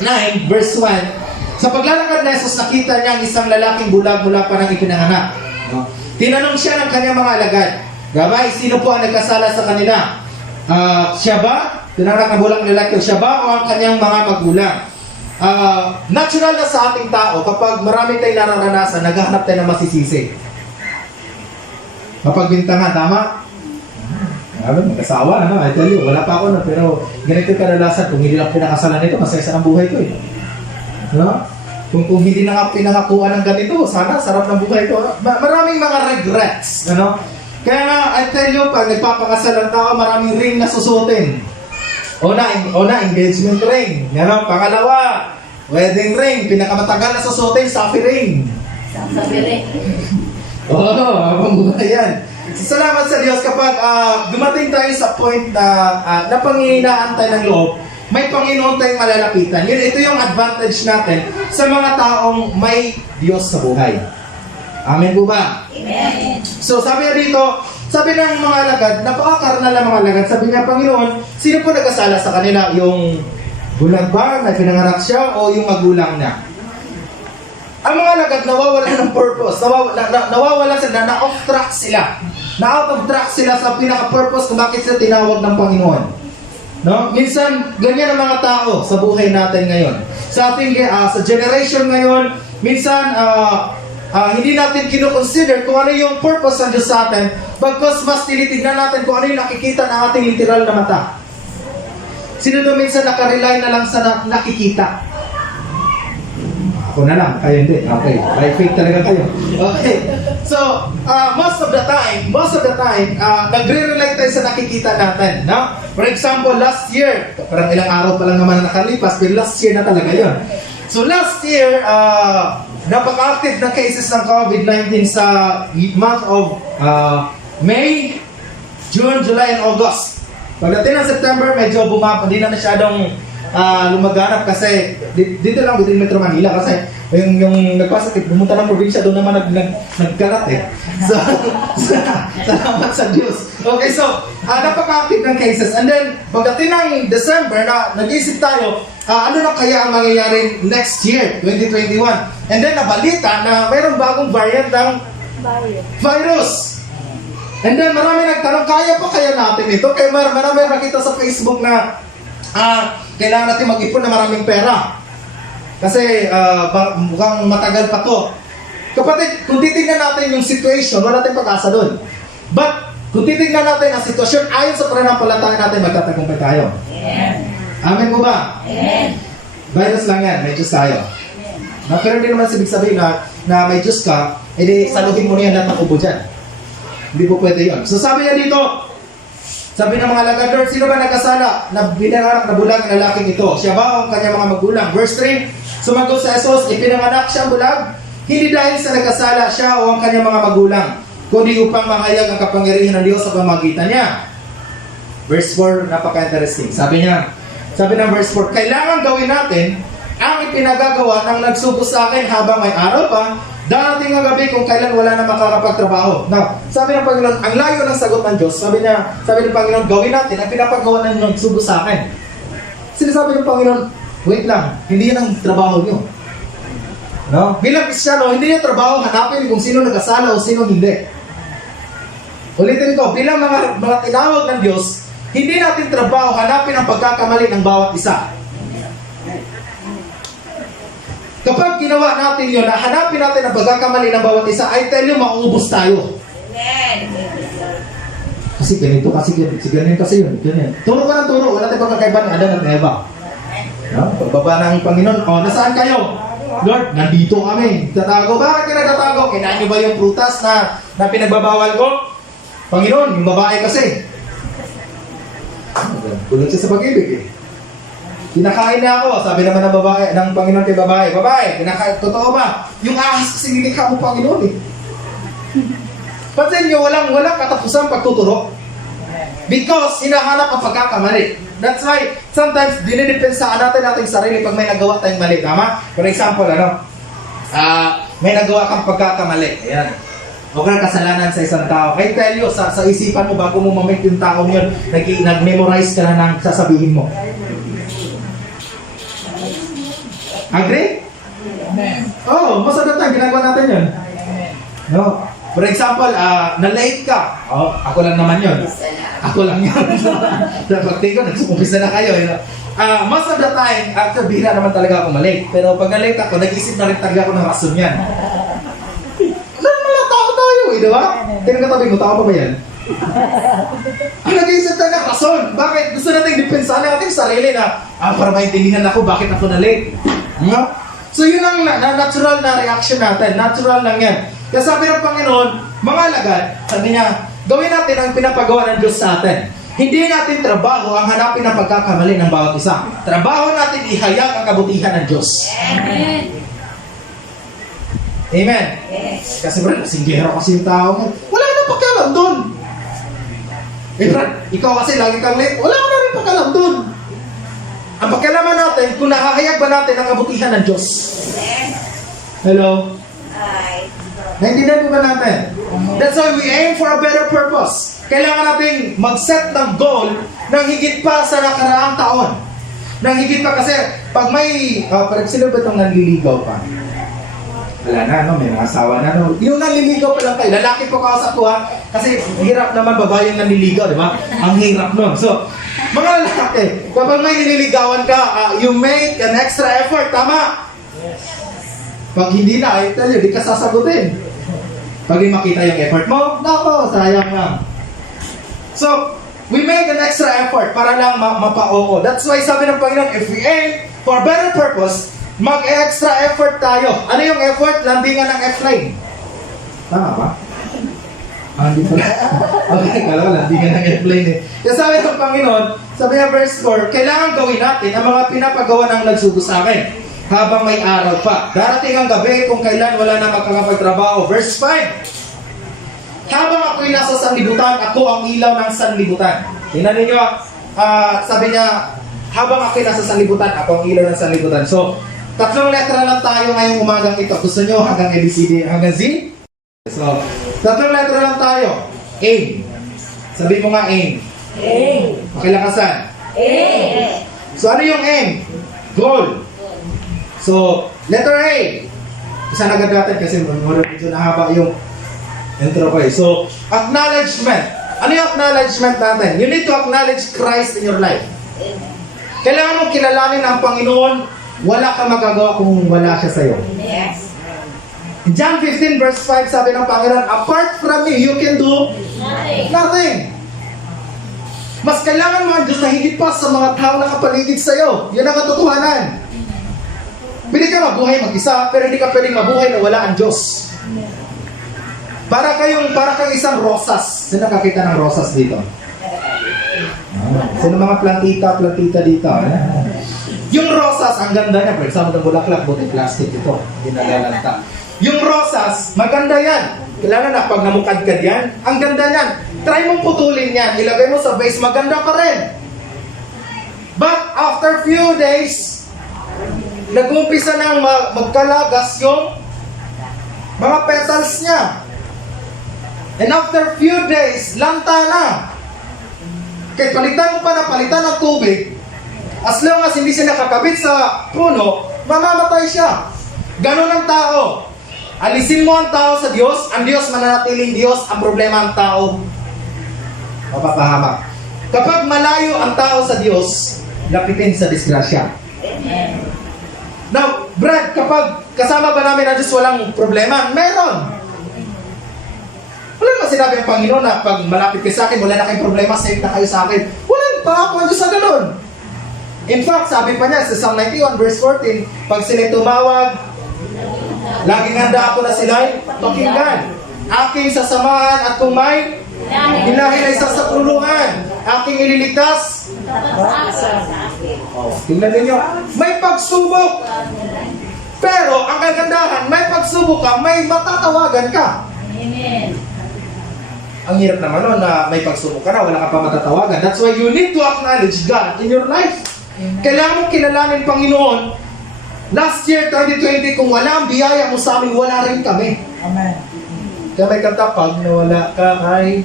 9, verse 1, Sa paglalakad na Jesus, nakita niya ang isang lalaking bulag mula pa ng ipinanganak. No? Tinanong siya ng kanyang mga alagad, Gabay, sino po ang nagkasala sa kanila? Siya ba? Tinanong ng bulag lalaki, siya ba o ang kanyang mga magulang? Natural na sa ating tao, kapag marami tayong nararanasan, naghahanap tayo ng masisisi. Mapagbintangan, tama? Magkasawa, ano? I tell you, wala pa ako, no? Pero ganito yung kadalasan, kung hindi lang pinakasalan nito, masaya ang buhay ko, eh. No? Kung hindi na nga pinangakuan ng ganito, sana sarap ng buhay ko. Maraming mga regrets, ano? Kaya nga, I tell you, pag nagpapakasal ang tao, maraming ring na susutin. Una, engagement ring. Ano? Pangalawa, wedding ring. Pinakamatagal na susutin, safi ring. Sabi rin. Oo, habang buhay yan. Salamat sa Diyos kapag dumating tayo sa point na napanghihinaan tayo ng loob, may Panginoon tayong malalapitan. Ito yung advantage natin sa mga taong may Diyos sa buhay. Amen po ba? Amen. So sabi niya dito, sabi ng mga alagad, napaka-karnal ng mga alagad, sabi niya, Panginoon, sino po nagkasala sa kanila? Yung bulag ba na pinanganak siya o yung magulang niya? Ang mga alagad nawawala ng purpose, nawawala sila, na-off track sila. Na-out of track sila sa pinaka-purpose kung bakit sila tinawag ng Panginoon. No? Minsan, ganyan ang mga tao sa buhay natin ngayon. Sa ating sa generation ngayon, minsan hindi natin kino-consider kung ano yung purpose ng Diyos sa atin, bagkus mas tinitignan natin kung ano yung nakikita ng ating literal na mata. Sino doon minsan nakarely na lang sa nakikita? Ako na lang, kayo hindi. Okay, by faith talaga kayo. Okay. So, most of the time, nagre-relate tayo sa nakikita natin. No? For example, last year, parang ilang araw pa lang naman nakalipas, pero last year na talaga yun. So last year, napaka-active na cases ng COVID-19 sa month of May, June, July, and August. Pagdating ng September, medyo hindi na masyadong lumaganap kasi dito lang within Metro Manila kasi yung nagpasakit, pumunta ng probinsya, doon naman nagkarat eh. So, salamat sa Diyos. Okay, so, napaka-active ng cases. And then, pagdating ng December, nag-isip tayo, ano na kaya ang mangyayari next year, 2021? And then, nabalita na mayroong bagong variant ng virus. And then, marami nagtanong, kaya pa kaya natin ito? Kaya marami nakita sa Facebook na kailangan natin mag-ipon na maraming pera. Kasi mukhang matagal pa to. Kapatid, kung titignan natin yung situation, wala tayong pag-asa doon. But, kung titignan natin ang sitwasyon, ayon sa pananampalataya natin, magtatagumpay tayo. Amen po ba? Amen. Virus lang yan, may Diyos tayo. Pero hindi naman sabig sabihin na may Diyos ka, edi saluhin mo na yan lahat ng ubo dyan. Hindi po pwede yun. So sabi niya dito, sabi ng mga alagad, Lord, sino ba nagkasala na binanganak na bulag ng lalaking ito? Siya ba o ang kanyang mga magulang? Verse 3, sumagot sa Jesus, ipinanganak siyang bulag, hindi dahil sa nagkasala siya o ang kanyang mga magulang, kundi upang mahayag ang kapangyarihan ng Diyos sa pamamagitan niya. Verse 4, napaka-interesting. Sabi ng verse 4, kailangan gawin natin ang ipinagagawa ng nagsubo sa akin habang may araw pa, darating ang gabi kung kailan wala na makakapagtrabaho. Now, sabi ng Panginoon, ang layo ng sagot ng Diyos, sabi ng Panginoon, gawin natin ang pinapagawa ng nagsubo sa akin. Sinasabi ng Panginoon, wait lang, hindi yan ang trabaho niyo. No? Bilang Kristyano, hindi yung trabaho hanapin kung sino nagkasala o sino hindi. Ulitin ko, bilang mga tinawag ng Diyos, hindi natin trabaho hanapin ang pagkakamali ng bawat isa. Kapag ginawa natin yun, hanapin natin ang pagkakamali ng bawat isa, I tell you, mauubos tayo. Kasi ganito, kasi yun. Ganyan. Turo ka ng turo, wala tayong pagkakaiba ng Adan at Eva. No? Pagbaba ng Panginoon, nasaan kayo? Lord, nandito kami. Tatago. Bakit ka nagtatago? Kinain niyo ba yung prutas na pinagbabawal ko? Panginoon, yung babae kasi. Kulit siya sa pag-ibig eh. Kinakain na ako, sabi naman ng babae, ng Panginoon kay babae, kinakain, totoo ba? Yung ahas kasi nilikha mo Panginoon eh. Pansin nyo, walang katapusang pagtuturo. Because hinahanap ang pagkakamali. That's why, sometimes, dinidepensa natin ating sarili pag may nagawa tayong mali. Tama? For example, may nagawa kang pagkakamali. Ayan. O kaya kasalanan sa isang tao. I tell you, sa isipan mo, bago mo mamit yung tao yun, nag-memorize ka na ng sasabihin mo. Agree? Oh, most of the time, ginagawa natin yun. No? For example, na-late ka. Oh, ako lang naman yun. Ako lang yun. Dapat ko, nagsukumpisa na kayo. You know? Most of the time, after bihira naman talaga ako malate. Pero pag na-late ako, nag-isip na rin talaga ako ng rason yan. Mga tao tayo eh, di ba? Tingnan katabi mo, tao pa ba yan? Nag-iisip tayo ng rason. Bakit? Gusto natin depensahan natin yung sarili na para maintindihan ako bakit ako na-late. No? So yun ang natural na reaction natin. Natural lang yan. Kaya sabi ng Panginoon, mga alagad, sabi niya, gawin natin ang pinapagawa ng Diyos sa atin. Hindi natin trabaho ang hanapin ng pagkakamali ng bawat isa. Trabaho natin ihayag ang kabutihan ng Diyos. Amen. Amen. Kasi bro, singgero kasi yung tao mo. Wala na pakialam doon. Brad, ikaw kasi lagi kang late. Wala ka na rin pakialam doon. Ang pakialaman natin, kung nakahayag ba natin ang kabutihan ng Diyos. Hello? Naintindihan mo ba natin? That's why we aim for a better purpose. Kailangan nating mag-set ng goal ng higit pa sa nakaraang taon. Nang higit pa kasi, pag may, sino ba itong nanliligaw pa? Wala na, no? May mga asawa na, no? Yung nanliligaw pa lang kayo, lalaki po kausap ko ha, kasi hirap naman babae yung nanliligaw, di ba? Ang hirap nun. So, mga lalaki, kapag may nililigawan ka, you make an extra effort, tama? Pag hindi na, I tell you, di ka sasagutin. Pag di makita yung effort mo, nako, sayang lang. So, we make an extra effort para lang mapa-oo. That's why sabi ng Panginoon, if we aim for a better purpose, mag-extra effort tayo. Ano yung effort? Landingan ng F-line. Tama ba? Hindi pala. Okay, kala ko landingan ng F-line eh. Kaya sabi ng Panginoon, sabi ng verse 4, kailangan gawin natin ang mga pinapagawa ng nagsugo sa akin habang may araw pa. Darating ang gabi kung kailan wala na magkakapagtrabaho. Verse 5, habang ako'y nasa sanlibutan, ako ang ilaw ng sanlibutan. Tingnan ninyo, sabi niya, habang ako'y nasa sanlibutan, ako ang ilaw ng sanlibutan. So, 3 letra lang tayo ngayong umagang ito. Gusto nyo hanggang ABCD, hanggang Z? So, 3 letra lang tayo. Aim. Sabi mo nga aim. Aim. Pakilakasan. Aim. So, ano yung aim? Goal. So, letter A. Isa na agad natin kasi medyo nahaba yung intro ko eh. So, acknowledgement. Ano yung acknowledgement natin? You need to acknowledge Christ in your life. Kailangan mong kilalanin ang Panginoon. Wala kang magagawa kung wala siya sa'yo. Yes. In John 15 verse 5, sabi ng Panginoon, apart from me, you can do nothing. Mas kailangan mo ang Diyos na higit pa sa mga tao na kapaligid sa'yo. Yan ang katotohanan. Pwede ka mabuhay mag-isa, pero hindi ka pwedeng mabuhay na wala ang Diyos. Para kang isang rosas. Sino nakakita ng rosas dito? Sino mga plantita dito? Yung rosas, ang ganda niya. For example, ng bulaklak, buti plastic ito. Hindi nalalanta. Yung rosas, maganda yan. Kailangan na pag namukadkad yan, ang ganda niyan. Try mong putulin yan. Ilagay mo sa vase, maganda pa rin. But after few days, nag-umpisa nang magkalagas yung mga petals niya. And after few days, lanta na. Kaya palitan mo pa na palitan ng tubig, as long as hindi siya nakakabit sa puno, mamamatay siya. Ganon ang tao. Alisin mo ang tao sa Diyos, ang Diyos mananatiling Diyos, ang problema ang tao, mapapahamak. Kapag malayo ang tao sa Diyos, lapitin sa disgrasya. Now, Brad, kapag kasama ba namin ang Diyos walang problema? Meron. Wala naman sinabi ng Panginoon na pag malapit kayo sa akin, wala na kayong problema, safe na kayo sa akin. Wala pa ako ang Diyos sa ganun. In fact, sabi pa niya sa Psalm 91 verse 14, pag sila'y tumawag, laging handa ako na sila'y pakinggan. Aking sasamahan at kung may hinahilay sa sakruluhan, aking ililigtas. Tingnan ninyo, may pagsubok. Pero ang kagandahan, may pagsubok ka, may matatawagan ka. Amen. Ang hirap naman nun na may pagsubok ka na, wala ka pa matatawagan. That's why you need to acknowledge God in your life. Kailangan mong kilalanin Panginoon. Last year, 2020, kung wala ang biyaya mo sa amin, wala rin kami. Amen. Kaya may kanta, pag nawala ka ay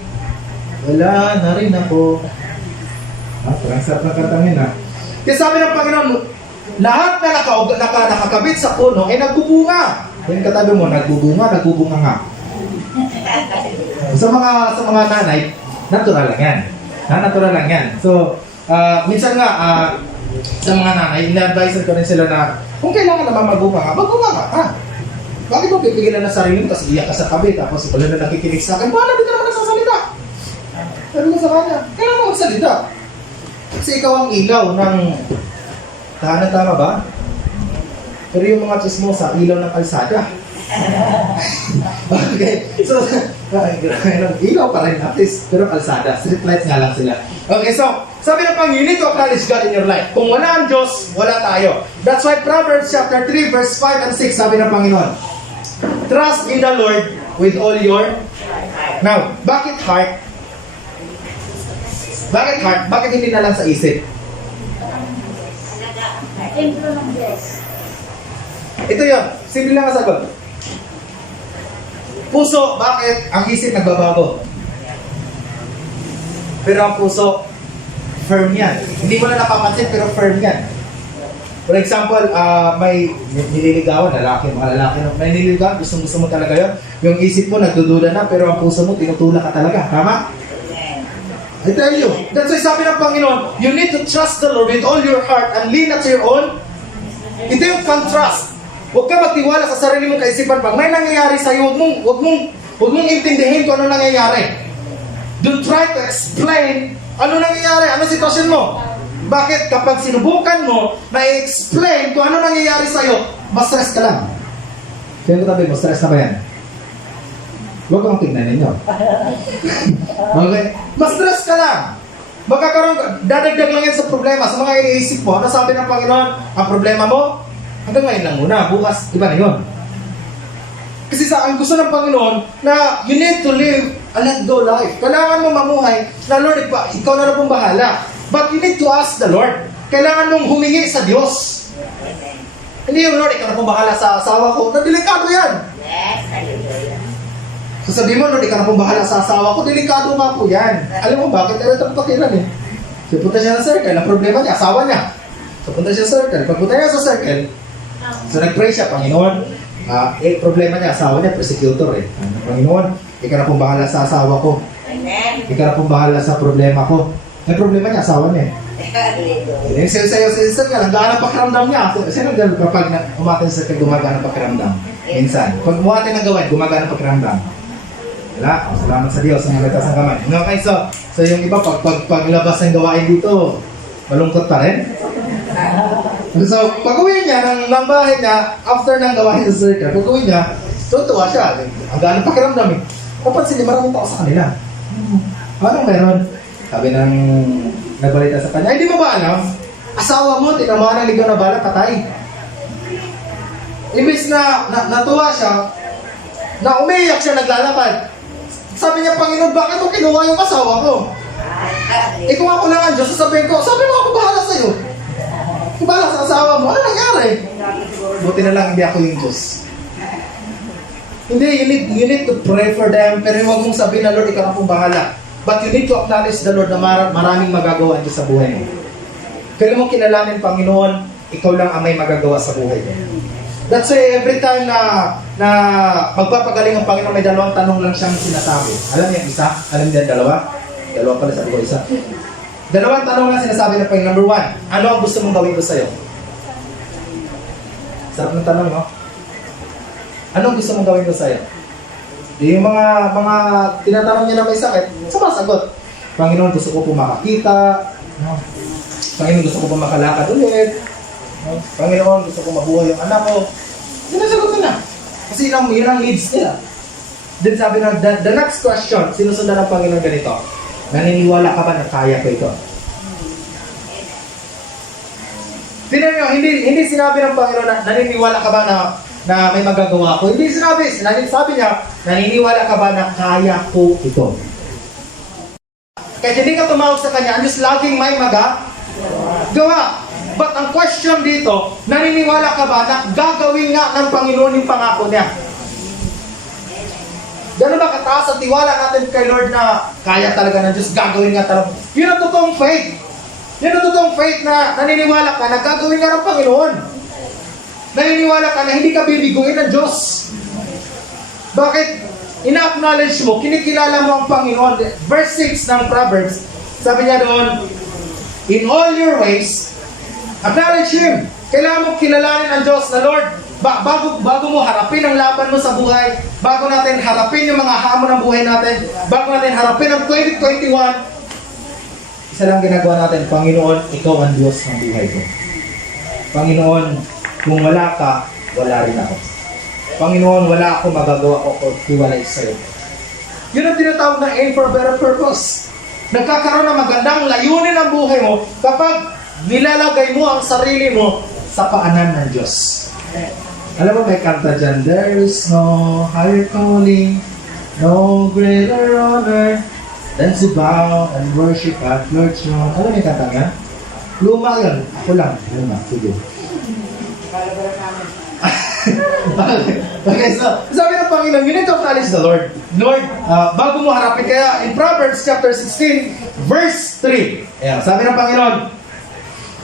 wala na rin ako. Parang sarap na kantangin ha. Kaya sabi ng Panginoon, lahat na nakakabit sa puno ay nagbubunga. Yung katabi mo, nagbubunga nga. Sa mga nanay, natural lang yan. Natural lang yan. So, minsan nga, sa mga nanay, ina-advise ko rin sila na kung kailangan naman magbunga ka, ha? Bakit mo pipigilan na sarili mo, tapos iyak ka sa tabi, tapos wala na nakikinig sa akin, di ka naman nagsasalita. Sabi ko sa kanya, kailangan mo magsalita. Kasi ikaw ang ilaw ng tahanan, tama ba? Pero yung mga chismosa, ilaw ng kalsada. Okay, so, ilaw pa rin at least, pero kalsada, street lights nga lang sila. Okay, so, sabi ng Panginoon, you need to acknowledge God in your life. Kung wala ang Diyos, wala tayo. That's why Proverbs chapter 3, verse 5 and 6, sabi ng Panginoon, trust in the Lord with all your... Now, bakit heart? Bakit heart? Bakit hindi na lang sa isip? Templo ng Diyos. Ito yun, simple lang ang sagot. Puso, bakit? Ang isip nagbabago. Pero ang puso, firm yan. Hindi mo na napapansin, pero firm yan. For example, may nililigawan, mga lalaki, may nililigawan, gusto mo talaga yun. Yung isip mo, nagdududa na, pero ang puso mo, tinutulak ka talaga. Tama? I tell you, that's why sabi ng Panginoon, you need to trust the Lord with all your heart and lean not to your own. Ito yung contrast. Huwag ka magtiwala sa sarili mong kaisipan. Pag may nangyayari sa'yo, huwag mong intindihin kung ano nangyayari. Don't try to explain ano nangyayari, ano sitwasyon mo. Bakit kapag sinubukan mo na i-explain kung ano nangyayari sa'yo, ma-stress ka lang. Kaya ko tabi mo, stress na ba yan? Huwag kang tingnan ninyo. Okay? Ma-stress ka lang. Dadagdag lang yan sa problema. Sa mga iniisip mo, ano sabi ng Panginoon? Ang problema mo, hanggang ngayon lang muna. Bukas, iba na yun. Kasi ang gusto ng Panginoon na you need to live a let go life. Kailangan mo mamuhay na Lord, ikaw na pong bahala. But you need to ask the Lord. Kailangan mong humingi sa Diyos. Hindi yung Lord, ikaw na pong bahala sa asawa ko. Delikado yan. So sabi mo, Lord, ikaw na pong bahala sa asawa ko. Delikado nga po yan. Alam mo bakit? Ayaw ito pakiran eh. So punta siya sa circle. Ang problema niya, asawa niya. So punta siya sa circle. Pag punta niya sa circle, so nag-pray siya, Panginoon, problema niya, asawa niya, persecutor eh. Panginoon, ikaw na pong bahala sa asawa ko. Ikaw na pong bahala sa problema ko. May problema niya, asawa niya eh. Sa'yo, nga, naggaan ang pakiramdam niya. Sino kapag umatin sa gumagaan ang pakiramdam? Minsan. Pag umatin ang gawin, gumagaan ang pakiramdam. Wala. Salamat sa Diyos. Ang nagtas ang kamay. Okay, so yung iba, paglabas ng gawain dito, malungkot pa rin. So, pag-uwi niya ng bahay niya, after ng gawain sa circle, pag-uwi niya, tutuwa siya. Ang gaan ang pakiramdam eh. Kapansin niya, maraming tao sa kanila. Anong meron? Sabi ng nagbalita sa kanya, hindi mo ba alam? Asawa mo, tinamaan ng ligaw na bala, patay. Imbis na natuwa siya, na umiiyak siya, naglalakad. Sabi niya, Panginoon, bakit mo kinuha yung asawa ko? Kung ako lang ang Diyos, sasabihin ko, sabi mo ako bahala sa'yo. Kung bahala sa asawa mo, ano nangyari? Buti na lang, hindi ako yung Diyos. Hindi, you need to pray for them, pero huwag mong sabihin na, Lord, ikaw na pong bahala. But you need to acknowledge the Lord na maraming magagawa niyo sa buhay mo. Kaya mo kilalanin, Panginoon, ikaw lang ang may magagawa sa buhay mo. That's why every time na magpapagaling ang Panginoon, may dalawang tanong lang siyang sinasabi. Alam niya isa? Alam niya dalawa? Dalawa pala, sabi ko isa. Dalawang tanong lang sinasabi ng Panginoon. Number 1, ano ang gusto mong gawin ko sa'yo? Sarap ng tanong, no? Anong gusto mong gawin ko sa'yo? Yung mga tinatanong niya na may sakit, sumasagot. Panginoon, gusto ko po makakita. No? Panginoon, gusto ko po makalakad ulit. No? Panginoon, gusto ko mabuhay yung anak ko. Sinasagot na. Kasi yun ang needs nila. Then sabi na, the next question, sinusundan ng Panginoon ganito. Naniniwala ka ba na kaya ko ito? Tingnan nyo, hindi sinabi ng Panginoon na naniniwala ka ba na may magagawa ko. Hindi sabi niya, naniniwala ka ba na kaya ko ito? Kaya hindi ka tumawag sa Kanya, ang Diyos laging may magawa. But ang question dito, naniniwala ka ba na gagawin nga ng Panginoon yung pangako niya? Gano'n ba kataas ang tiwala natin kay Lord na kaya talaga ng Diyos, gagawin nga talaga? Yun ang totoong faith. Yun ang totoong faith na naniniwala ka na gagawin nga ng Panginoon. naniniwala ka na hindi ka bibiguin ng Diyos. Bakit? Ina-acknowledge mo, kinikilala mo ang Panginoon. Verse 6 ng Proverbs, sabi niya doon, in all your ways, acknowledge Him. Kailangan mo kilalanin ang Diyos na Lord. Bago mo harapin ang laban mo sa buhay, bago natin harapin yung mga hamon ng buhay natin, bago natin harapin ang 2021, isa lang ginagawa natin, Panginoon, Ikaw ang Diyos ng buhay ko. Panginoon, kung wala ka, wala rin ako. Panginoon, wala ako magagawa ko kung hiwalay sa'yo. Yun ang tinatawag na aim for a better purpose. Nagkakaroon ng magandang layunin ang buhay mo kapag nilalagay mo ang sarili mo sa paanan ng Diyos. Alam mo, may kanta dyan, there is no higher calling, no greater honor than to bow and worship at your throne. Alam mo yung kanta nga? Luma yun. Ako lang. Luma. Sige. Okay, so sabi ng Panginoon, you need to acknowledge the Lord. Lord, bago mo harapin, kaya in Proverbs chapter 16, verse 3, ayan, sabi ng Panginoon,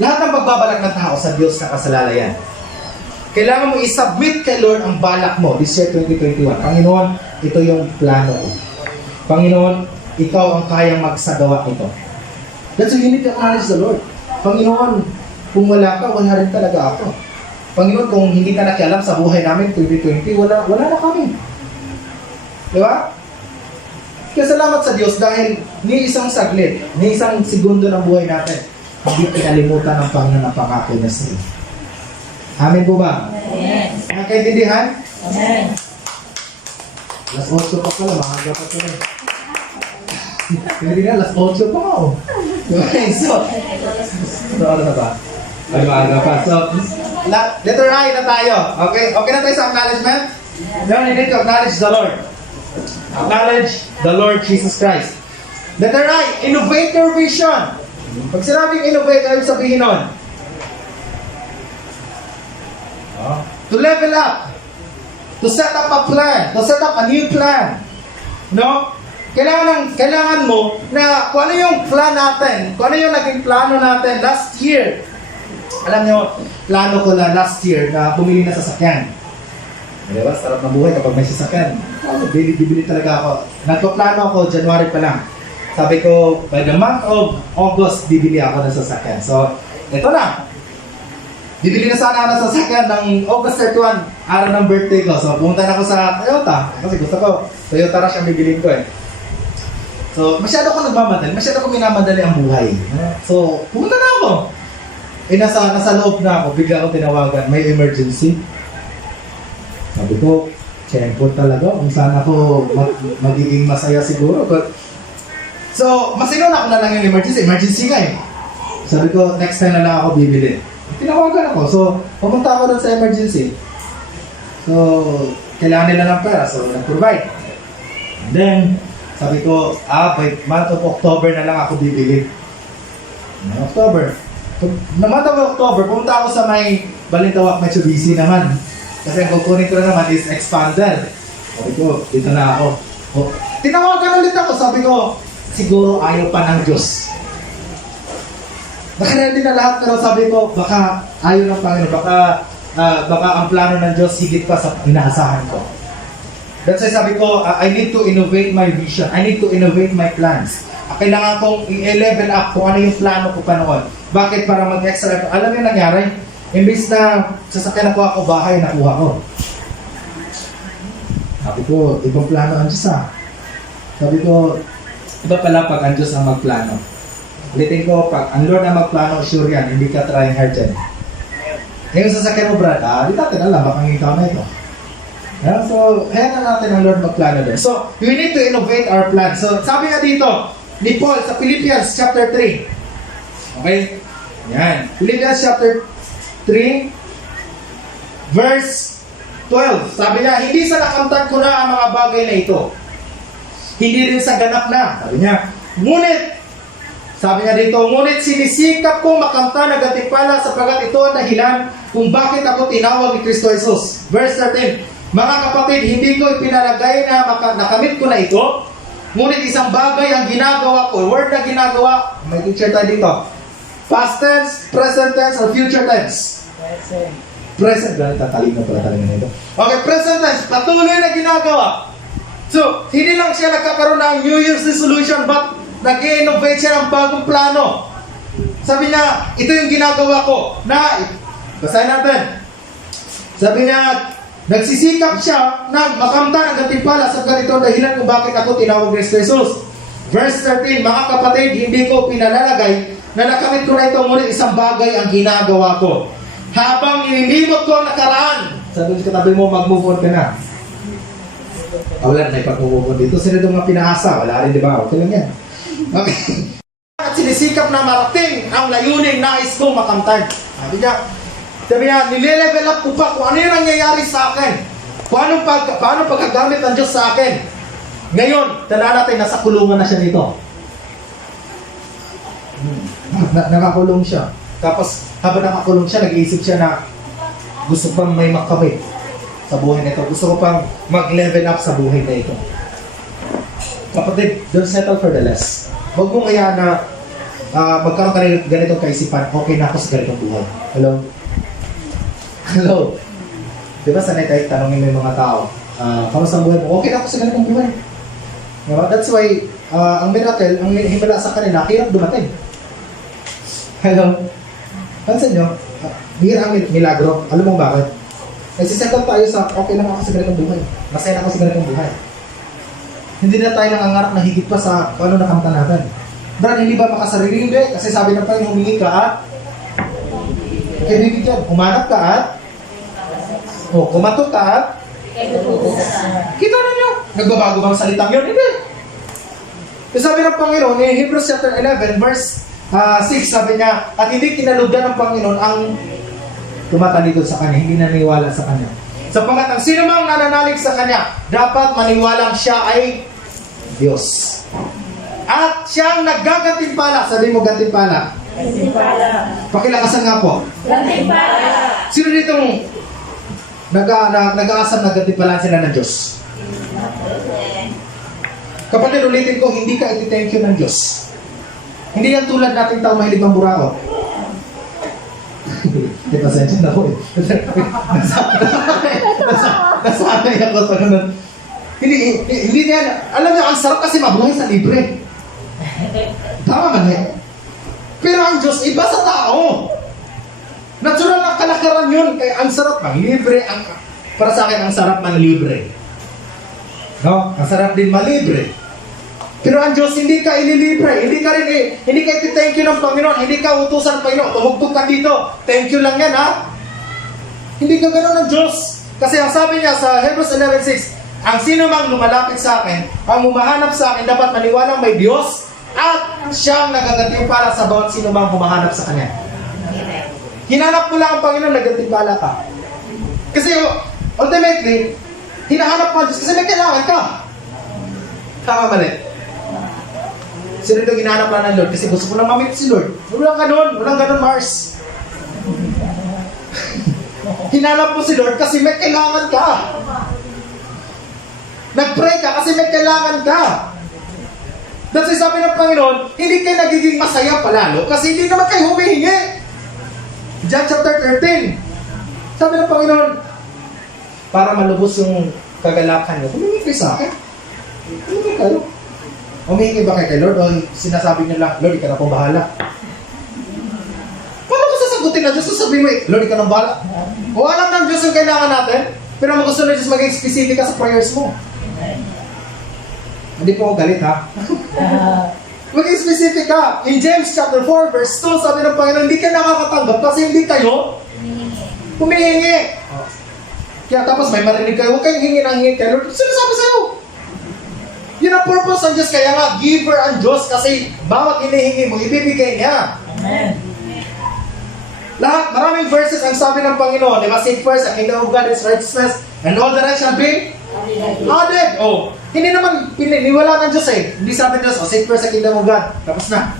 lahat ng pagbabalak ng tao sa Diyos na kasalalayan, kailangan mo i-submit kay Lord ang balak mo this year 2021. Panginoon, ito yung plano ko. Panginoon, ikaw ang kayang magsagawa nito. That's why you need to acknowledge the Lord. Panginoon, kung wala ka, wala rin talaga ako. Panginoon, kung hindi ka nakialam sa buhay namin 2020, wala na kami. Di ba? Kaya salamat sa Diyos dahil ni isang saglit, ni isang segundo ng buhay natin, hindi pinalimutan ng Panginoon ang pangako niya sa iyo. Amen po ba? Amen. Nakaintindihan? Amen. Las 8 pa pala, maaga pa pala. Hindi nga, las 8 pa nga oh. Okay, so ano na ba? Ay, maaga pa. So, letter I na tayo. Okay? Okay na tayo sa acknowledgement? Now, you need to acknowledge the Lord. Acknowledge the Lord Jesus Christ. Letter I, innovate your vision. Pag sinabing innovate, ano sabihin nun? To level up. To set up a plan. To set up a new plan. No? Kailangan mo na kung ano yung plan natin, kung ano yung naging plano natin last year. Alam nyo, plano ko na last year na bumili na sasakyan. Diba? Sarap na buhay kapag may sasakyan. Bibili talaga ako. Nagpaplano ako, January pa lang. Sabi ko, by the month of August, bibili ako ng sasakyan. So, ito na. Bibili na sana ako ng sasakyan ng August 31, araw ng birthday ko. So, pumunta na ako sa Toyota. Kasi gusto ko, Toyota Rush ang bibilin ko eh. So, masyado ko nagmamadali. Masyado ko minamadali ang buhay. So, pumunta na ako. Nasa loob na ako, bigla ako tinawagan, may emergency. Sabi ko, tiyempo talaga, kung saan ako magiging masaya siguro. So, masinuna ko na lang yung emergency nga eh. Sabi ko, next time na lang ako bibili. Tinawagan ako, so, pumunta ako doon sa emergency. So, kailangan nila ng pera, so, nag-provide. And then, sabi ko, by month of October na lang ako bibili. October. Naman ng October, pumunta ako sa may Balintawak Mitsubishi naman. Kasi ang kukunin ko na naman is expander. Sabi ko, dito na ako. Tinawagan ulit ako, sabi ko, siguro ayaw pa ng Diyos. Baka hindi na lahat, pero sabi ko, baka ayaw ng Panginoon, baka ang plano ng Diyos higit pa sa inaasahan ko. That's why sabi ko, I need to innovate my vision. I need to innovate my plans. Kailangan kong i-level up kung ano yung plano ko pa noon. Bakit? Para mag-extra. Alam niyo nangyari? Imbis na sasakyan ako bahay, nakuha ko. Sabi ko, ibang plano ang Diyos ah. Sabi ko, iba pala pag ang Diyos ang magplano. Ulitin ko, pag ang Lord ang magplano, sure yan, hindi ka trying hard dyan. Yung sasakyan mo, Brad, di natin alam, baka ikaw na ito. Yeah, so, kaya na natin ang Lord magplano din. So, we need to innovate our plan. So, sabi nga dito, ni Paul sa Philippians chapter 3. Okay? Yan. Philippians chapter 3, verse 12. Sabi niya, hindi sa nakamtan ko na ang mga bagay na ito. Hindi rin sa ganap na. Sabi niya, sabi niya dito, ngunit sinisikap kong makamtan na gatipala sapagat ito ang dahilan kung bakit ako tinawag ni Kristo Jesus. Verse 13. Mga kapatid, hindi ko ipinalagay na nakamit ko na ito, ngunit isang bagay ang ginagawa ko, word na ginagawa, may picture tayo dito, past tense, present tense, or future tense. Present, ganun, tatalino pala talaga nito. Okay, present tense, patuloy na ginagawa. So, hindi lang siya nagkakaroon ng New Year's resolution, but nag-innovate siya ng bagong plano. Sabi niya, ito yung ginagawa ko, na, basahin natin. Sabi niya, nagsisikap siya na makamtan ang gantimpala sa ganito dahilan kung bakit ako tinawag ni Jesus. Verse 13, mga kapatid, hindi ko pinalalagay na nakamit ko na ito, ngunit isang bagay ang ginagawa ko. Habang nililimot ko ang nakaraan, sabi sa katabi mo, mag-move on ka na. Wala na ipag-move on dito. Sino itong mga pinaasa? Wala rin, di ba? Okay lang yan. Okay. At sinisikap na marating ang layuning nais kong makamtan. Sabi niya, nile-level up ko pa kung ano yung nangyayari sa akin. Paano pagkagamit ng Diyos sa akin. Ngayon, tala natin, nasa kulungan na siya dito. Nakakulong siya. Tapos, habang nakakulong siya, nag-iisip siya na gusto pang may makamit sa buhay na ito. Gusto ko pang mag-level up sa buhay na ito. Kapatid, don't settle for the less. Huwag mong kaya na magkaroon ka rin ganitong kaisipan, okay na ako sa ganitong buhay. Hello? Hello? Diba sanay tayo tanongin mo yung mga tao, kamusta ang buhay mo? Okay na ako sa ganitong buhay. Diba? That's why, ang miracle, ang himala sa kanila, hirap dumating. Hello? Pansin nyo, bihira ang milagro. Alam mo bakit? Nagsisettle tayo sa okay lang ako sa ganitong buhay. Masaya na ako sa ganitong buhay. Hindi na tayo nangangarap na higit pa sa kung ano nakamta natin. Brad, hindi ba makasarili? Hindi. Kasi sabi ng Panginoon, humingi ka at bibigyan. Humanap ka at kumatok ka at kita ninyo. Nagbabago bang salitang yun? Hindi. Kasi sabi ng Panginoon, in Hebrews chapter 11, verse 6, sabi niya, at hindi kinalugdan ng Panginoon ang tumatalikod sa Kanya, hindi naniwala sa Kanya. Sapagat ang sino mang nananalig sa Kanya, dapat maniwalang siya ay Diyos. At siyang naggagantimpala, sabi mo gantimpala. Gantimpala. Pakilakasan nga po. Gantimpala. Sino ditong nag-aasam na gantimpalaan sila ng Diyos? Kapatid, ulitin ko, hindi ka iti-thank you ng Diyos. Hindi yan tulad nating tao mahilig ng burao. Di pasensya na ako eh. Nasanay ako sa ganun. Hindi yan. Alam niyo, ang sarap kasi mabuhay sa libre. Tama ba niya? Pero ang Diyos, iba sa tao. Natural na kalakaran yun. Kaya ang sarap ng libre. Para sa akin, ang sarap ng libre. No? Ang sarap din malibre. Pero ang Diyos, hindi ka ililibre. Hindi ka iti-thank you ng Panginoon. Hindi ka utusan ng Panginoon. Tumugtog ka dito. Thank you lang yan, ha? Hindi ka gano'n ng Diyos. Kasi ang sabi niya sa Hebrews 11:6, ang sino mang lumalapit sa akin, ang humahanap sa akin, dapat maniwalang may Diyos at siyang nagagantimpala sa bawat sino mang humahanap sa Kanya. Hinanap mo lang ang Panginoon, nagagantimpala ka. Kasi ultimately, hinahanap mo ang Diyos kasi may kailangan ka. Tama mali. Sino ito hinahanap lang ng Lord? Kasi gusto ko lang mamit si Lord. Walang ganun, Mars. Hinanap mo si Lord kasi may kailangan ka. Nag-pray ka kasi may kailangan ka. That's why sabi ng Panginoon, hindi kayo nagiging masaya palalo kasi hindi naman kayo humihingi. John chapter 13. Sabi ng Panginoon, para malubos yung kagalakan nyo, humingi kayo sa akin. Humingi kayo. Humingi ba kayo kay Lord o sinasabi nyo lang, Lord, ikaw na pong bahala? Paano ko sasagutin na Diyos? Sasabihin mo, Lord, ikaw na bahala? O alam ng Diyos yung kailangan natin, pero gusto na Diyos maging specific ka sa prayers mo. Hindi po ako galit, ha? Maging specific ka. In James chapter 4, verse 2, sabi ng Panginoon, hindi ka nakakatanggap kasi hindi kayo humihingi. Kaya tapos may marinig kayo, huwag kayong hingi ng hingi kay Lord. Sino sabi sa'yo? Yun ang purpose ng Diyos. Kaya nga, giver ang Diyos kasi bawat hinihingi mo, ibibigay niya. Amen. Lahat, maraming verses ang sabi ng Panginoon. Diba? Seek first, the kingdom of God is righteousness, and all the rest shall be added. Oh, hindi naman pininiwala ng Diyos eh. Hindi sabi ng Diyos, seek first the kingdom of God. Tapos na.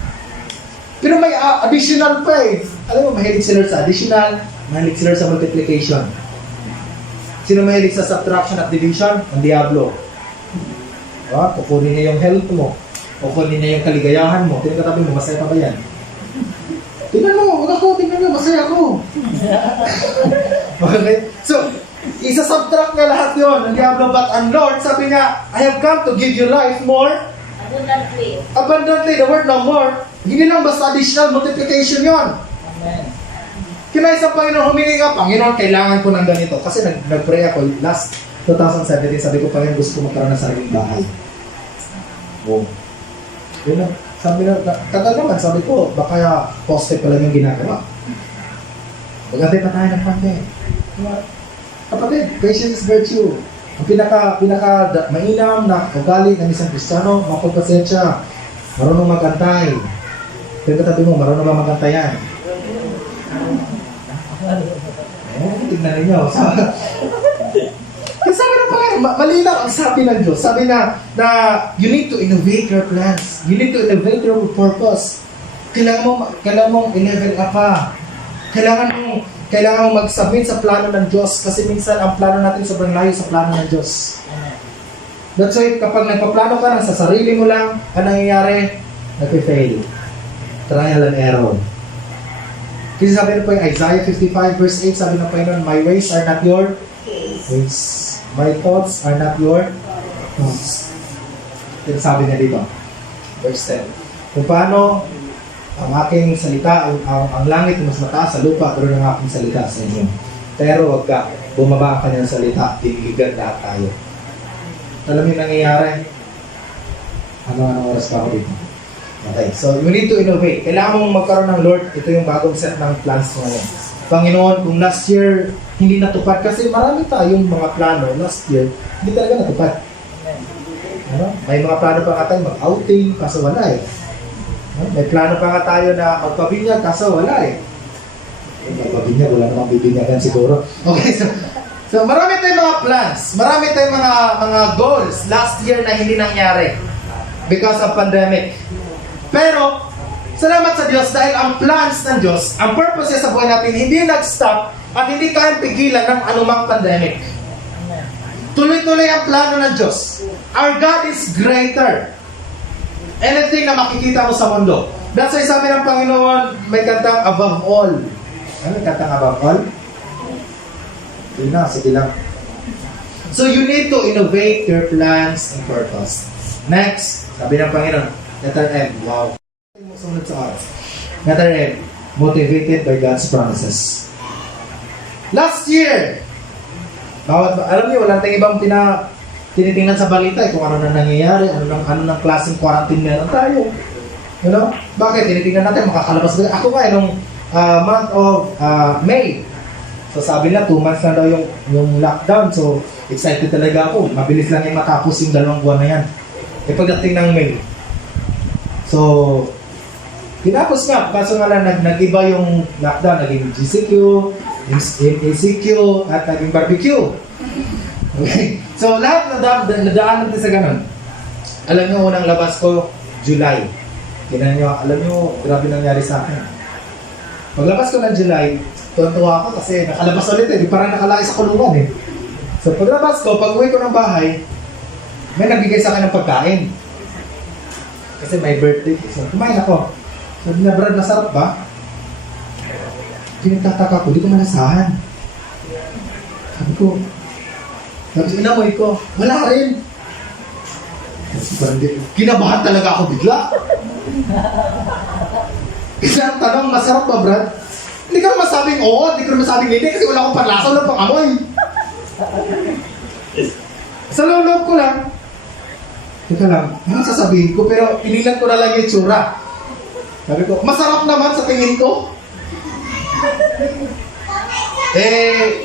Pero may additional pa eh. Alam mo, mahilig sila sa additional, mahilig sila sa multiplication. Sino mahilig sa subtraction at division? Ang Diablo. Kukunin niya yung health mo. Kukunin niya yung kaligayahan mo. Tingnan katabi mo, masaya pa ba yan? Tingnan mo, wag ako, tingnan mo, masaya ako. Okay? So, isa-subtract na lahat yun ng Diablo, but ang Lord, sabi niya, I have come to give you life more abundantly. The word no more, hindi lang basta additional multiplication yon. Kinaisang Panginoon, humingi ka, Panginoon, kailangan ko ng ganito. Kasi nag-pray ako last 2017, sabi ko, Panginoon, gusto ko magkaroon ng sariling bahay. Oh. Yun na, sabi na, tagal naman, sabi ko, baka poste pa lang yung ginagawa. Maganda pa tayo ng pante. Kapatid, patience is virtue. Ang pinaka mainam na ugali ng isang Kristiyano, mapagpasensya, marunong magantay. Pero katabi mo, marunong ba magantayan? Tignan ninyo. Kasi sabi ng Panginoon, malinaw ang sabi ng Diyos. Sabi na you need to innovate your plans. You need to innovate your purpose. Kailangan mong i-level up pa. Kailangan mong mag-submit sa plano ng Diyos kasi minsan ang plano natin sobrang layo sa plano ng Diyos. That's why kapag nagpaplano ka sa sarili mo lang, ang nangyayari, nag-fail. Trial and error. Kasi sabi na po yung Isaiah 55 verse 8, sabi ng Panginoon, my ways are not your ways. My thoughts are not your thoughts. Ito sabi niya dito. Verse 10. Kung paano ang aking salita, ang langit mas mataas sa lupa, pero ang aking salita sa inyo. Pero wag ka, bumaba ang kanyang salita, tinigigan lahat tayo. Alam niyo nangyayari? Anong oras pa ako dito? Okay, so you need to innovate. Kailangan mong magkaroon ng Lord, ito yung bagong set ng plans mo ngayon. Panginoon, kung last year hindi natupad, kasi marami tayong mga plano last year, hindi talaga natupad. Ano? May mga plano pa nga tayo mag-outing, kaso wala eh. May plano pa nga tayo na magpabinyag, kaso wala eh. Magpabinyag, wala namang bibinyagan siguro. Okay, so marami tayong mga plans, marami tayong mga goals last year na hindi nangyari because of pandemic. Pero, salamat sa Diyos dahil ang plans ng Diyos, ang purposes sa buhay natin, hindi nag-stop at hindi kayang pigilan ng anumang pandemic. Tuloy-tuloy ang plano ng Diyos. Our God is greater. Anything na makikita mo sa mundo. That's why sabi ng Panginoon, may kantang above all. Ano may kantang above all? Yun na, sige lang. So you need to innovate your plans and purpose. Next, sabi ng Panginoon, letter M. Wow. Sumunod sa oras. Letter M. Motivated by God's promises. Last year, alam niyo, walang tayong ibang tinitingnan sa balita kung ano na nangyayari, ano ng klaseng quarantine meron tayo. You know? Bakit? Tinitingnan natin, makakalabas ba? Ako nga, nung month of May, so sabi nila, 2 months na daw yung lockdown. So, excited talaga ako. Mabilis lang yung matapos yung 2 buwan na yan. E pagdating ng May, so, tinapos nga. Kaso nga lang, nag-iba yung lockdown. Naging GCQ, ACQ, at naging barbecue. Okay? So, lahat nadaan natin sa ganun. Alam nyo, unang labas ko, July. Tingnan nyo, alam nyo, grabe nangyari sa akin. Paglabas ko ng July, tuwa ako kasi nakalabas ulit eh. Di parang nakalaki sa kulungan eh. So, paglabas ko, pag-uwi ko ng bahay, may nagbigay sa akin ng pagkain. Kasi may birthday. So, kumain ako. Sabi na, Brad, masarap ba? Pinagtataka ko, di ko malasahan. Sabi ko, inamoy ko, wala rin. Kinabahan talaga ako bigla. Kasi ang tanong, masarap ba, Brad? Hindi ka naman masabing oo, hindi ka naman masabing hindi kasi wala akong panlasa, wala pang amoy. Sa loob ko lang, teka lang, ano sasabihin ko? Pero inilan ko na lang yung tsura. Sabi ko, masarap naman sa tingin ko.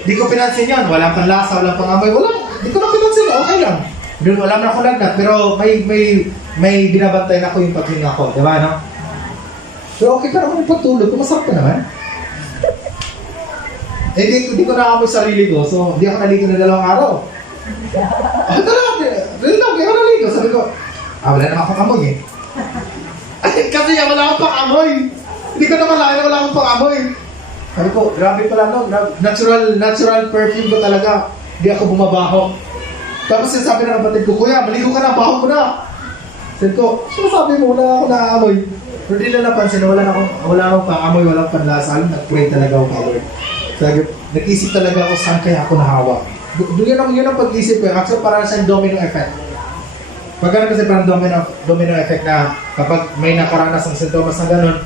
Di ko pinansin yun. Walang panlasa, walang pangamoy. Di ko na pinansin. Okay lang. Wala na ako lagnat. Pero may binabantay na ako yung paghinga ko. Diba, no? Pero okay pa naman yung pagtulog ko. Masarap ka naman. Di ko naamoy sarili ko. So, di ako naligo na 2 araw. Really lang, di ako naligo. Sabi ko, wala naman akong amoy eh. Kasi wala akong pang-amoy. Hindi ko naman lahat, wala akong pang-amoy. Sabi ko, grabe pala no, natural perfume ko talaga. Hindi ako bumabaho. Tapos sabi ng kapatid ko, Kuya, maligo ka na, baho mo na. Sabi ko, sino sabi mo, wala ako naaamoy. Pero di lang napansin na wala akong pang-amoy, walang panlasal. Nag-pray talaga ako kay Lord. Nag-isip talaga ako saan kaya ako nahawa. Yun ang pag-isip ko. Actually, parang sa domino effect. Pagkano kasi parang domino effect na kapag may nakaranas ng sintomas na gano'n,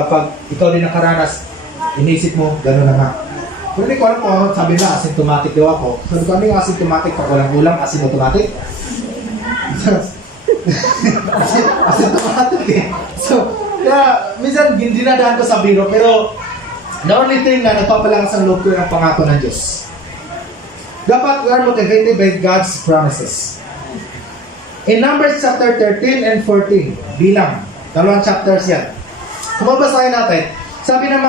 kapag ikaw din nakaranas, inisip mo, gano'n na nga. Pero hindi ko alam kung ano, sabi na, asymptomatic daw ako. Sabi ko, ano yung asymptomatic? Pag walang ulam, asymptomatic? Asymptomatic eh. So, kaya, minsan, dinadaan ko sa biro, pero the only thing na nagpapalakas ang loob ko ng pangako ng Diyos. Dapat we are motivated by God's promises. In Numbers chapter 13 and 14, bilang, dalawang chapters yan. Kung mabasahin natin, sabi ng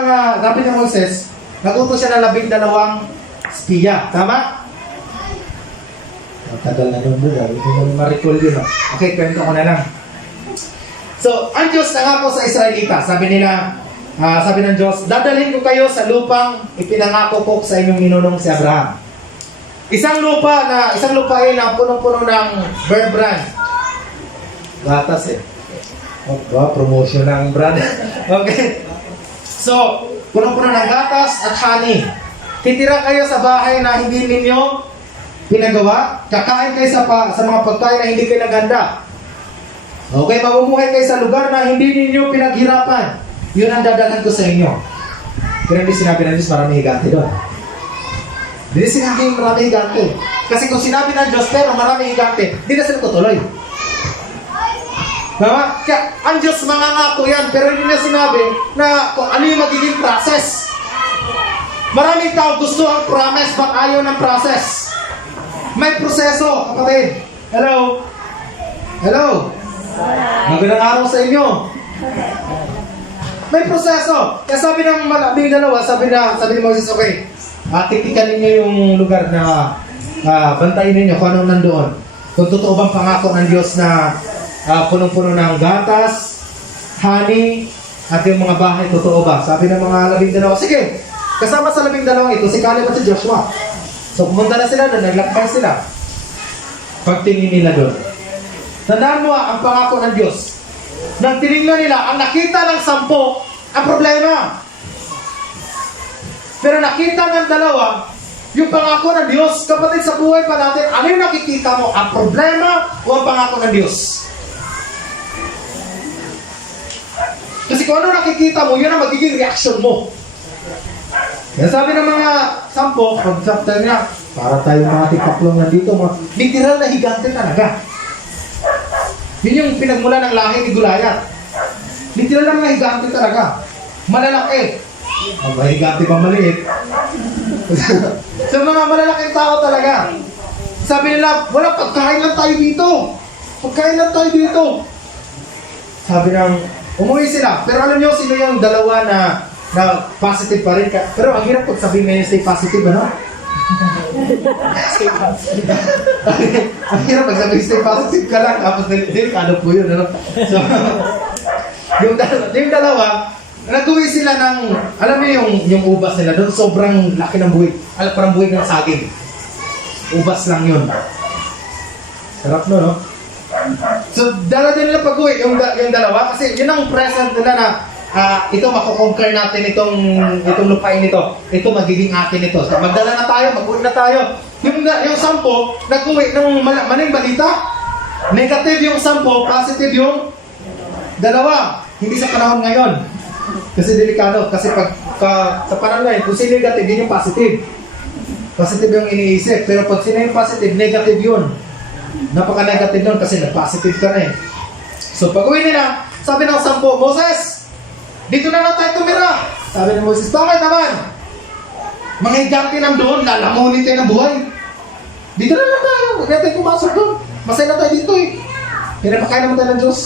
Moses, nagutos siya ng 12 spiya. Tama? Tagal na nun bro. Hindi mo ma-recall yun. Okay, kwento ko na lang. So, ang Diyos nangako sa Israelita. Sabi ng Diyos, dadalhin ko kayo sa lupang ipinangako ko sa inyong ninunong si Abraham. Isang lupain na punong-puno ng bear brand. Gatas eh. Promotion ng brand. Okay. So, punong-puno ng gatas at honey. Titira kayo sa bahay na hindi ninyo pinagawa. Kakain kayo sa mga pagkain na hindi kayo naganda. Okay, mamumuhay kayo sa lugar na hindi ninyo pinaghirapan. Yun ang dadalhan ko sa inyo. Pero hindi sinabi ng Diyos marami higante doon. Hindi sinabi marami higante. Kasi kung sinabi ng Diyos pero marami higante, hindi na sila tutuloy. Tama? Kaya ang Diyos mangangako yan, pero hindi na sinabi na kung ano yung magiging process. Maraming tao gusto ang promise but ayaw ng process. May proseso, kapatid. Hello? Hello? Magandang araw sa inyo. May proseso. Kaya sabi ng dalawa, sabi ni Moses, okay, titikan ninyo yung lugar na bantayin ninyo kung anong nandoon. Kung totoo bang pangako ng Diyos na punong-puno ng gatas, honey, at yung mga bahay, totoo ba? Sabi ng mga 12, sige, kasama sa 12 ito, si Caleb at si Joshua. So pumunta na sila doon, naglakbay sila. Pagtingin nila doon. Tandaan mo ang pangako ng Diyos. Nang tinignan nila, ang nakita ng 10, ang problema. Pero nakita ng 2, yung pangako ng Diyos. Kapatid, sa buhay pa natin, ano yung nakikita mo? Ang problema o ang pangako ng Diyos? Kasi kung ano nakikita mo, yun ang magiging reaction mo. Yan sabi ng mga 10, pag chapter niya, para tayong mga tipaklong nandito, literal na higante talaga. Yun yung pinagmula ng lahi ni Goliath. Literal lang na higante talaga. Malalaki. May higante pa maliit. So mga malalaking tao talaga. Sabi nila, wala, pagkain lang tayo dito. Pagkain lang tayo dito. Sabi ng, umuwi sila. Pero alam nyo, sino yung 2 na positive pa rin? Pero ang hirap pag sabihin ngayon, stay positive, ano? Stay positive. Ang hirap pag sabihin, stay positive ka lang. Tapos, ano po yun, ano? So, yung 2, nag-uwi sila ng, alam mo yung ubas nila, doon sobrang laki ng buwig. Parang buwig ng saging. Ubas lang yun. Sarap no? So, dala din nila pag-uwi, yung 2, kasi yun ang present nila na, ito makukonquer natin itong lupain nito. Ito magiging atin ito. So, magdala na tayo, mag-uwi na tayo. Yung 10, nag-uwi ng maling balita. Negative yung 10, positive yung 2. Hindi sa panahon ngayon. Kasi delikado. Kasi sa panahon ngayon, kung sino negative, yun yung positive. Positive yung iniisip. Pero pag sino yung positive, negative yun. Napaka-negative nun kasi nag-positive ka na eh. So pag-uwi nila, sabi ng 10, Moses, dito na lang tayo tumira. Sabi ni Moses, bakit naman? Mga higante nang doon, lalamunin tayo ng buhay. Dito na lang tayo, huwag natin pumasok doon. Masaya na tayo dito eh. Pinapakain naman tayo ng Diyos.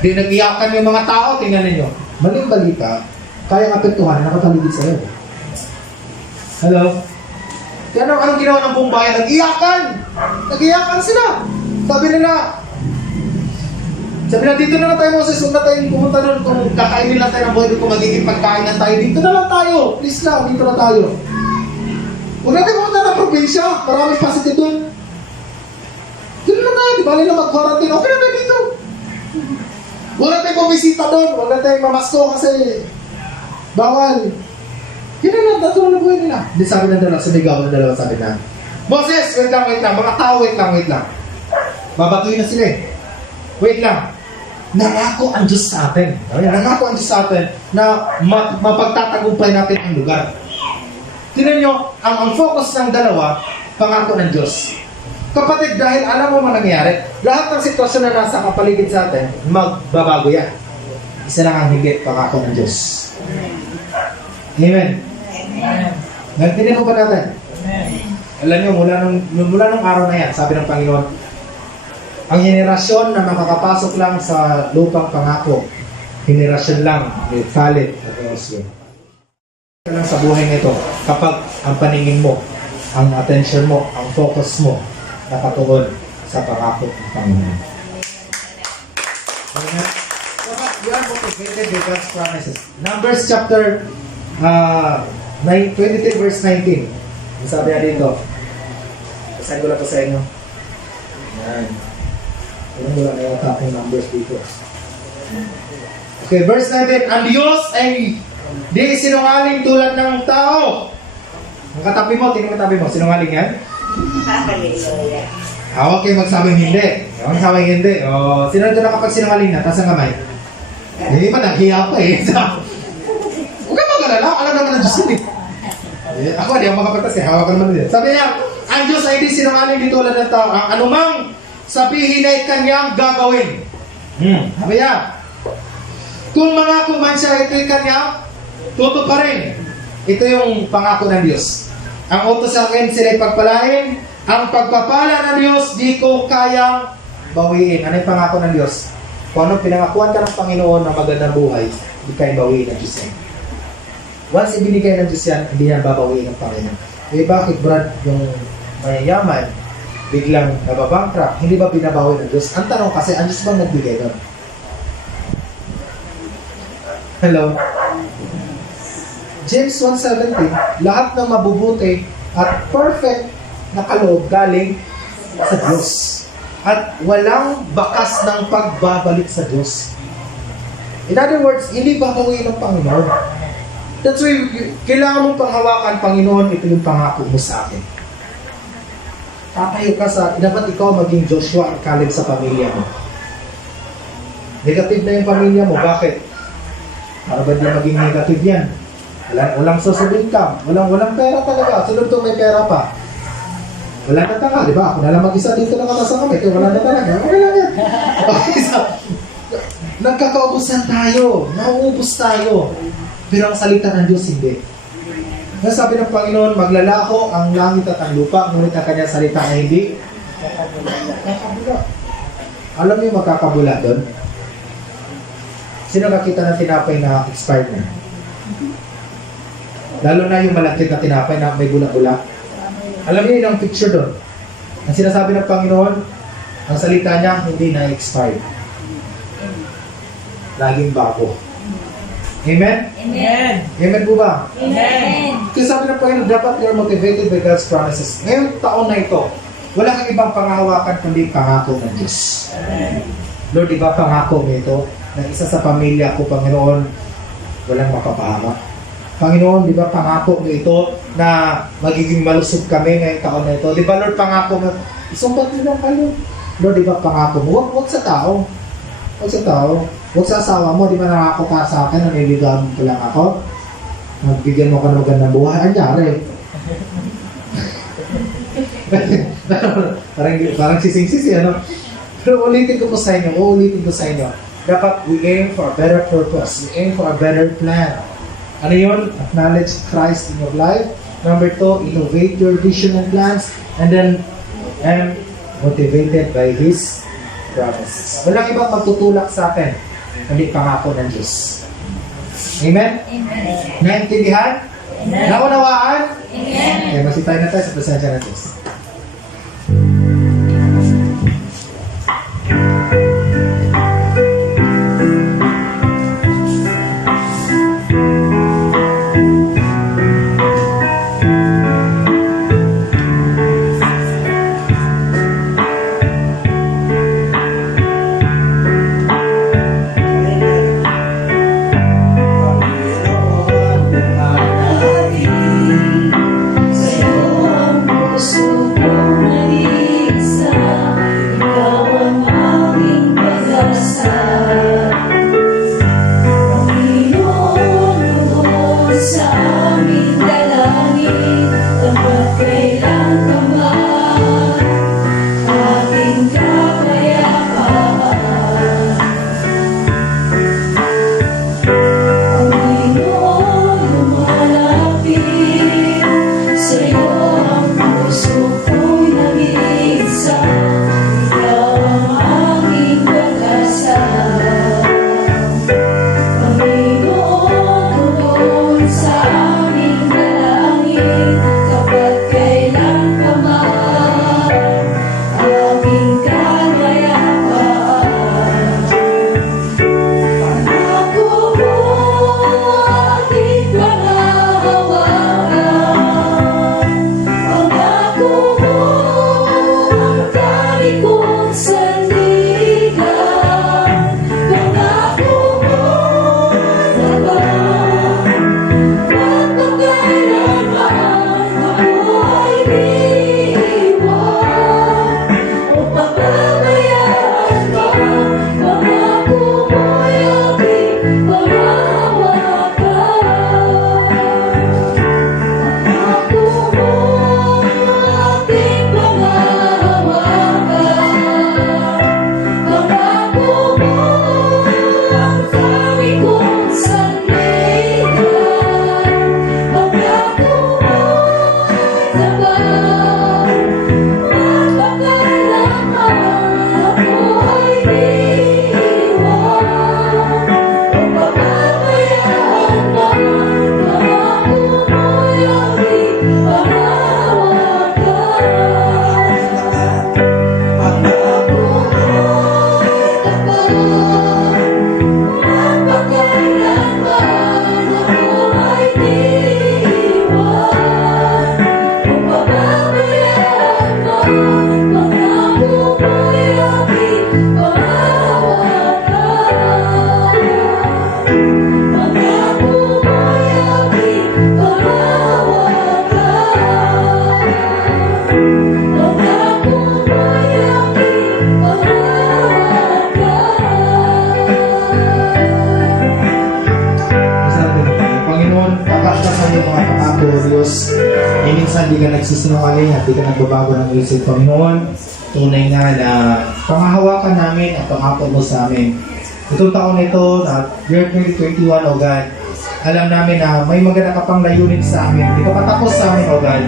Di nag-iyakan yung mga tao, tingnan ninyo. Maling balita, kayang apektuhan na nakapaligid sa iyo. Hello? Kaya anong ginawa ng buong bayan? Nag-iyakan! Nag-iyakan sila! Sabi nila, dito na lang tayo, Moses, huwag na tayong pumunta doon kung kakainin lang tayo ng buhay doon, kung magiging pagkain lang tayo. Dito na lang tayo! Please lang, dito na tayo. Huwag natin pumunta ng probinsya, maraming positive doon. Dito na tayo, di ba nila mag-quarantine, okay na tayo dito. Wala tayong bumisita doon. Wala tayong mamasko kasi bawal. Kailan natulong na buhay nila? Hindi sabi ng dalawa, sumigaw ng dalawa, sabi na, Moses, wait lang. Mga tao, wait lang. Babatuin na sila eh. Wait lang. Nangako ang Diyos sa atin. Nangako ang Diyos sa atin na mapagtatagumpay natin ang lugar. Tingnan nyo, ang focus ng dalawa, pangako ng Diyos. Kapatid, dahil alam mo man nangyayari, lahat ng sitwasyon na nasa kapaligid sa atin, magbabago yan. Isa lang ang higit, pangako ng Diyos. Amen. Nagtindihan ko ba natin? Alam nyo, mula nung araw na yan, sabi ng Panginoon, ang henerasyon na makakapasok lang sa lupang pangako, henerasyon lang, valid at also. Lang sa buhay nito, kapag ang paningin mo, ang attention mo, ang focus mo, nakatuon sa pangako ng Panginoon. Amen. Dapat we are motivated by God's promises. Numbers chapter 23 verse 19. Ang sabi na dito. Basahin ko lang po sa inyo. Yan. Alam mo lang yung tapong numbers dito. Okay, verse 19. Ang Diyos ay di sinungaling tulad ng tao. Ang katabi mo, tingnan mo katabi mo. Sinungaling yan? Okay, magsabing hindi. Magsabing hindi. O, sino na kapag sinungaling na? Taas ang kamay. Hindi pa, naghiya pa eh. Huwag ka mag-alala. Alam naman ng Diyos yun eh. Ako, hindi ako makapatas eh. Hawakan naman din. Sabi niya, ang Diyos ay di sinungaling di tulad ng tao. Ang anumang sabihin ay kanyang gagawin. Sabi niya, kung mangako man siya, ito'y kanyang tutuparin. Ito yung pangako ng Diyos. Ang utos sa akin, sila'y pagpalain. Ang pagpapala ng Diyos, di ko kayang bawiin. Ano yung pangako ng Diyos? Kung anong pinangakuan ka ng Panginoon ng magandang buhay, di kayo bawiin ng Diyos yan. Once ibinigay ng Diyos yan, hindi yan babawiin ng Panginoon. Eh bakit Brad, yung mayayaman, biglang nababankrupt, hindi ba binabawi ng Diyos? Ang tanong kasi, ang Diyos bang nagbigay doon? Hello? James 1:17, lahat ng mabubuti at perfect na kaloob galing sa Diyos. At walang bakas ng pagbabalik sa Diyos. In other words, hindi babawiin ng Panginoon. That's why, kailangan mong panghawakan, Panginoon, ito yung pangako mo sa akin. Tatayo ka dapat ikaw maging Joshua at Caleb sa pamilya mo. Negative na yung pamilya mo, bakit? Para ba di maging negative yan? Walang social income, walang pera talaga. Sunod to may pera pa. Wala na talaga, di ba? Ako na lang mag-isa dito lang sa kami, kaya wala na talaga. Okay lang yan. Okay, so, nagkakaubusan tayo, nauubos tayo. Pero ang salita ng Diyos hindi. Sabi ng Panginoon, maglalaho ang langit at ang lupa, ngunit ang kanyang salita ay hindi makakabula. Alam niyo makakabula doon? Sino nakita ng tinapay na expired na? Lalo na yung malagkit na tinapay na may bula-bula. Alam niyo yun ang picture doon. Ang sinasabi ng Panginoon, ang salita niya hindi na-expired. Laging bago. Amen? Amen. Amen po ba? Amen. Kasi sabi ng Panginoon, dapat you're motivated by God's promises. Ngayong taon na ito, wala kang ibang pangahawakan kundi pangako ng Diyos. Lord, iba pangako mo ito na isa sa pamilya ko, Panginoon, walang mapapahamak. Panginoon, di ba pangako mo ito na magiging malusog kami ngayong taon na ito? Di ba, Lord, pangako mo, isumbat mo lang kayo. Lord, di ba pangako mo? Huwag sa tao. Huwag sa tao. Huwag sa asawa mo, di ba nangako ka sa akin, naniligawan mo pa lang ako? Magbigyan mo ka ng magandang buhay. Anyari. parang sising-sisi, ano? Pero ulitin ko sa inyo. Dapat we aim for a better purpose. We aim for a better plan. Ano yun? Acknowledge Christ in your life. Number 2, innovate your vision and plans. And then, motivated by His promises. Walang ibang magtutulak sa atin, kundi pangako ng Diyos. Amen? Amen. Naintindihan? Amen. Naunawaan? Amen. Okay, masitayin na tayo sa presensya ng Diyos. kalakasan, di ka nagsisinungaling at di ka nagbabago ng isip, Panginoon. Tunay nga na pangahawakan namin at pangako mo sa amin. Itong taon ito, na year 2021, O God, alam namin na may maganda ka pang layunin sa amin. Di ka patapos sa amin, O God.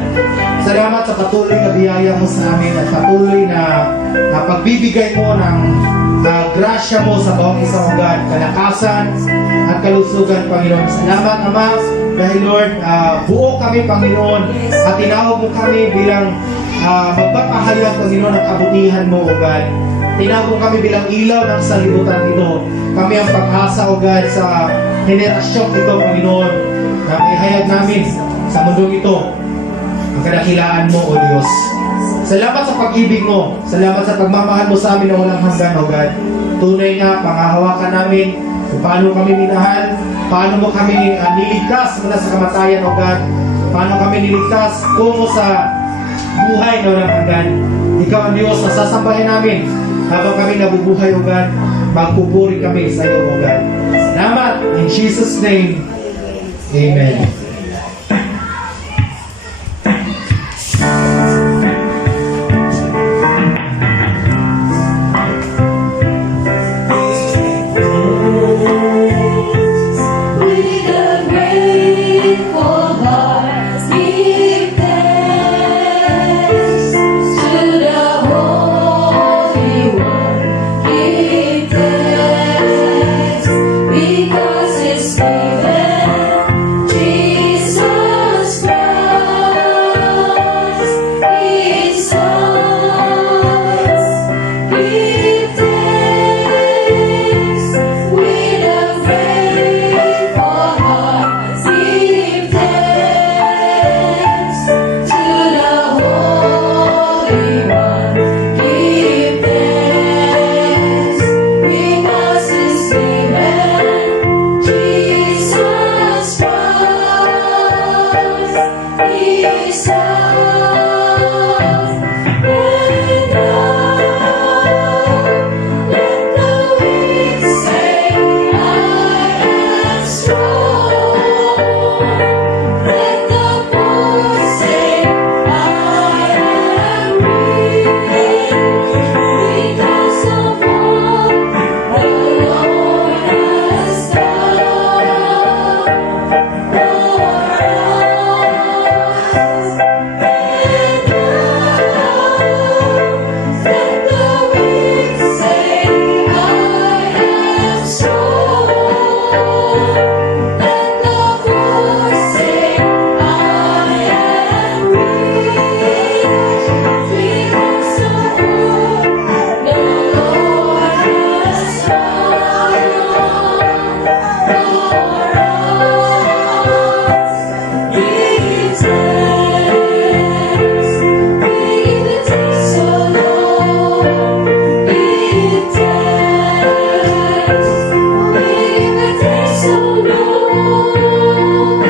Salamat sa patuloy na biyaya mo sa amin at patuloy na pagbibigay mo ng grasya mo sa bawat isang, O God, kalakasan at kalusugan, Panginoon. Salamat, Ama, dahil Lord, buo kami, Panginoon, at tinawag mo kami bilang magpapahayag, Panginoon, ang kabutihan mo, O God. Tinawag mo kami bilang ilaw ng sanlibutan ito. Kami ang pag-asa, O God, sa henerasyon ito, Panginoon, na ihayag namin sa mundong ito ang kadakilaan mo, O Diyos. Salamat sa pag-ibig mo. Salamat sa pagmamahal mo sa amin na walang hanggan, O God. Tunay nga, pangahawakan namin kung paano kami minahal, paano mo kami niligtas mula sa kamatayan, O God. Paano kami niligtas tungo sa buhay na walang hanggan. Ikaw ang Diyos na sasambahin namin habang kami nabubuhay, O God. Magpupuri kami sa iyo, O God. Salamat. In Jesus' name, Amen. With a grateful heart, give thanks to the Holy One. Give thanks because His given Jesus Christ, His Son. Give thanks with a grateful heart. Give thanks to the Holy One. Give thanks because His given Jesus Christ, His Son. And now let the weak say, I am strong. Let the poor say, I am rich because of what the Lord has done for us. And now let the weak say, I am strong. Let the poor say, I am rich because of what the Lord has done for us. Give thanks, give thanks, O Lord. Give thanks, give thanks, O Lord.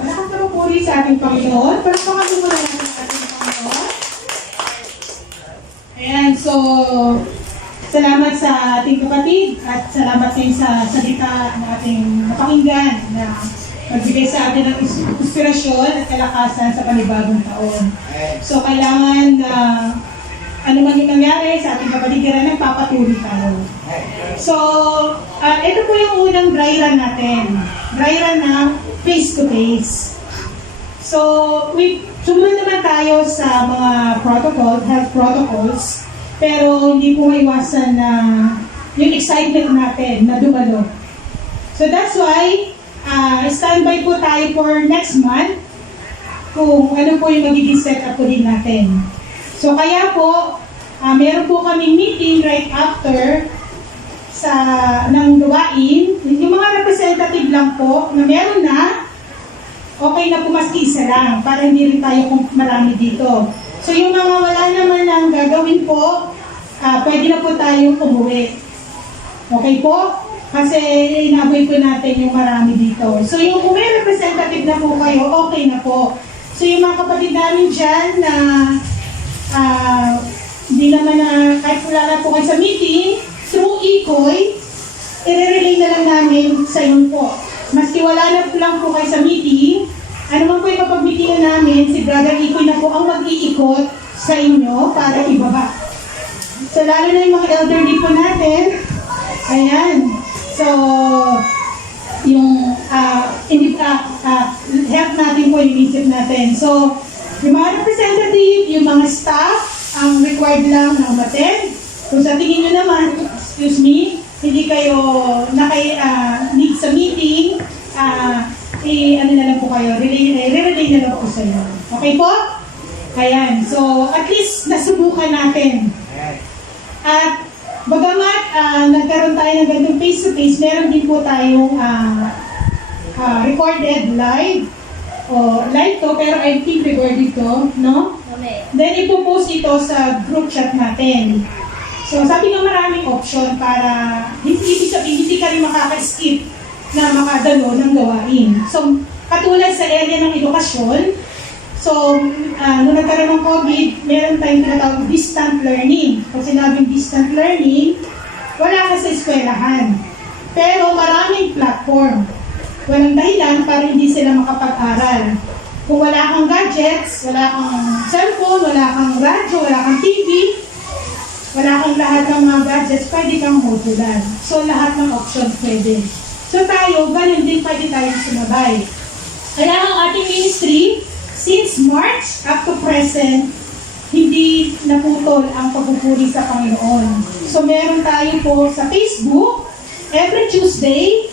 Malakas na pupuri sa ating Panginoon. Palakpakan mo muna natin ang ating Panginoon. Ayan, so, salamat sa ating kapatid at salamat din sa salita na ating napakinggan na magbigay sa atin ng inspirasyon at kalakasan sa panibagong taon. So, kailangan na ano man yung nangyari sa ating kapatigiran, nagpapatuloy tayo. So, ito po yung unang dry run natin. Dry run ng face-to-face. So, sumunod naman tayo sa mga health protocols, pero hindi po maiwasan na yung excitement natin na dumalo. So, that's why, standby po tayo for next month kung ano po yung magiging setup po din natin. So, kaya po, meron po kaming meeting right after ng gawain. Yung mga representative lang po na meron na, okay na po maski isa lang para hindi rin tayo kung marami dito. So, yung mga wala naman ang gagawin po, pwede na po tayong umuwi. Okay po? Kasi inaboy po natin yung marami dito. So, yung kung may representative na po kayo, okay na po. So, yung mga kapatid namin dyan na hindi hindi naman na kahit wala na po kayo sa meeting, through Ikoy, i-relay na lang namin sa inyo po. Maski wala na lang po kayo sa meeting, ano man po yung kapag-meetingan namin, si Brother Ikoy na po ang mag-iikot sa inyo para ibaba. So lalo na yung mga elderly po natin, ayan. So, yung help natin po yung isip natin. So, yung mga representative, yung mga staff, ang required lang na umattend. Kung sa tingin nyo naman, excuse me, hindi kayo need sa meeting, ano na lang po kayo, relay na lang po sa inyo. Okay po? Ayan. So, at least nasubukan natin. At bagamat nagkaroon tayo ng ganitong face-to-face, meron din po tayong recorded live. Live to, pero I think recorded to, no? Amen. Then ipopost ito sa group chat natin. So sabi nga maraming option para hindi ka rin makaka-skip na makadalo ng gawain. So katulad sa area ng edukasyon, so nung nagkaroon ng COVID, meron tayong tinatawag distant learning. Pag sinabing distant learning, wala ka sa eskwelahan. Pero maraming platform. Walang dahilan para hindi sila makapag-aral. Kung wala kang gadgets, wala kang cellphone, wala kang radyo, wala kang TV, wala kang lahat ng mga gadgets, pwede kang modular. So lahat ng options pwede. So tayo, ganun din pwede tayong sumabay. Kaya ang ating ministry, since March up to present, hindi naputol ang pagpupuri sa Panginoon. So meron tayo po sa Facebook, every Tuesday,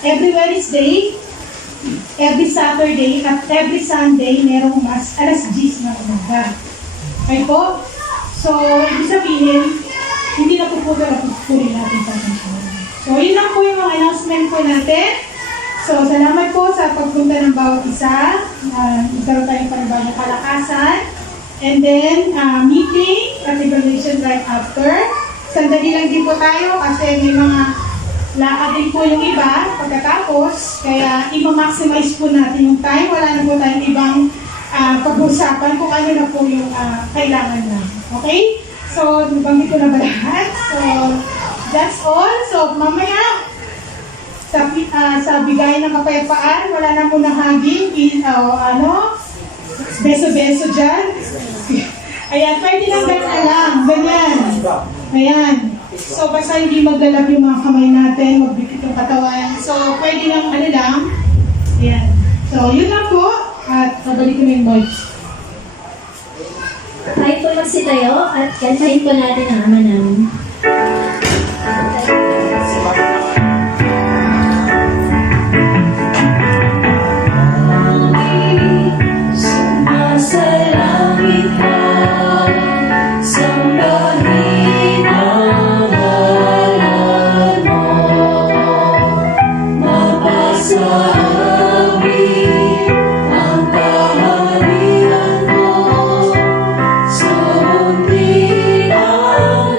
every Wednesday, every Saturday, at every Sunday, merong mas alas 10 na umaga. Okay po? So, ibig sabihin, hindi na puputol ang pagpupuri natin sa Panginoon. So, yun lang po yung mga announcement po natin. So, salamat po sa pagpunta ng bawat isa. Magkaroon tayong panibagong kalakasan. And then, meeting at evaluation right after. Sandali lang din po tayo kasi may mga lakad din po yung iba pagkatapos. Kaya, i-maximize po natin yung time. Wala na po tayong ibang pag-usapan kung ano na po yung kailangan na. Okay? So, nabanggit ko na ba lahat? So, that's all. So, mamaya, sa bigay ng kapayapaan, wala na muna haging, beso-beso dyan. Ayan, pwede lang ganyan lang, ganyan. Ayan. So, basta hindi maglalab yung mga kamay natin, magbikit yung katawan. So, pwede lang, lang. Ayan. So, yun lang po. At babalik ko na yung voice. Tayo po magsitayo at kantahin po natin ang Ama namin. Sumasalangit ka, sambahin ang ngalan mo, mapasabi ang kaharian mo, sundin ang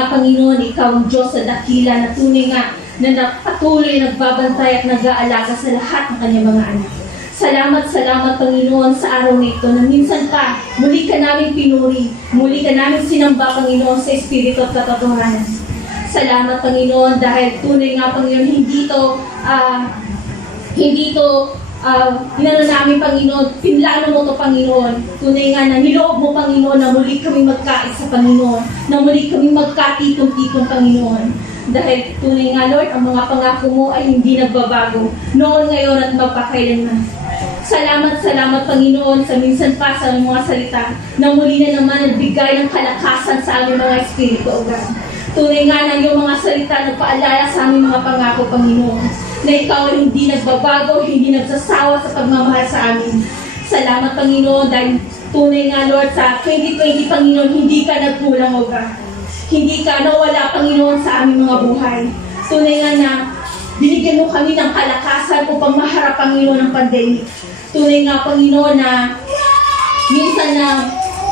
nga, Panginoon, Ikaw ang Diyos sa dakila na tunay nga na patuloy nagbabantay at nag-aalaga sa lahat ng kanyang mga anak. Salamat, Panginoon, sa araw na ito na minsan pa, muli ka namin pinuri, muli ka namin sinamba, Panginoon, sa Espiritu at katotohanan. Salamat, Panginoon, dahil tunay nga, Panginoon, hindi ito inano namin, Panginoon, pinlano mo to, Panginoon. Tunay nga na niloob mo, Panginoon, na muli kami magkait sa Panginoon, na muli kami magkatitong-titong, Panginoon. Dahil tunay nga, Lord, ang mga pangako mo ay hindi nagbabago, noon, ngayon, at magpakailanman. Salamat, Panginoon, sa minsan pa sa mga salita na muli na naman nagbigay ng kalakasan sa aming mga espiritu, O God. Tunay nga na yung mga salita na paalala sa aming mga pangako, Panginoon, na Ikaw ay hindi nagbabago, hindi nagsasawa sa pagmamahal sa amin. Salamat, Panginoon, dahil tunay nga, Lord, sa 2020, Panginoon, hindi ka nagkulang, O God. Hindi ka nawala, Panginoon, sa aming mga buhay. Tunay nga na binigyan mo kami ng kalakasan upang maharap, Panginoon, ng pandemic. Tunay nga, Panginoon, na minsan na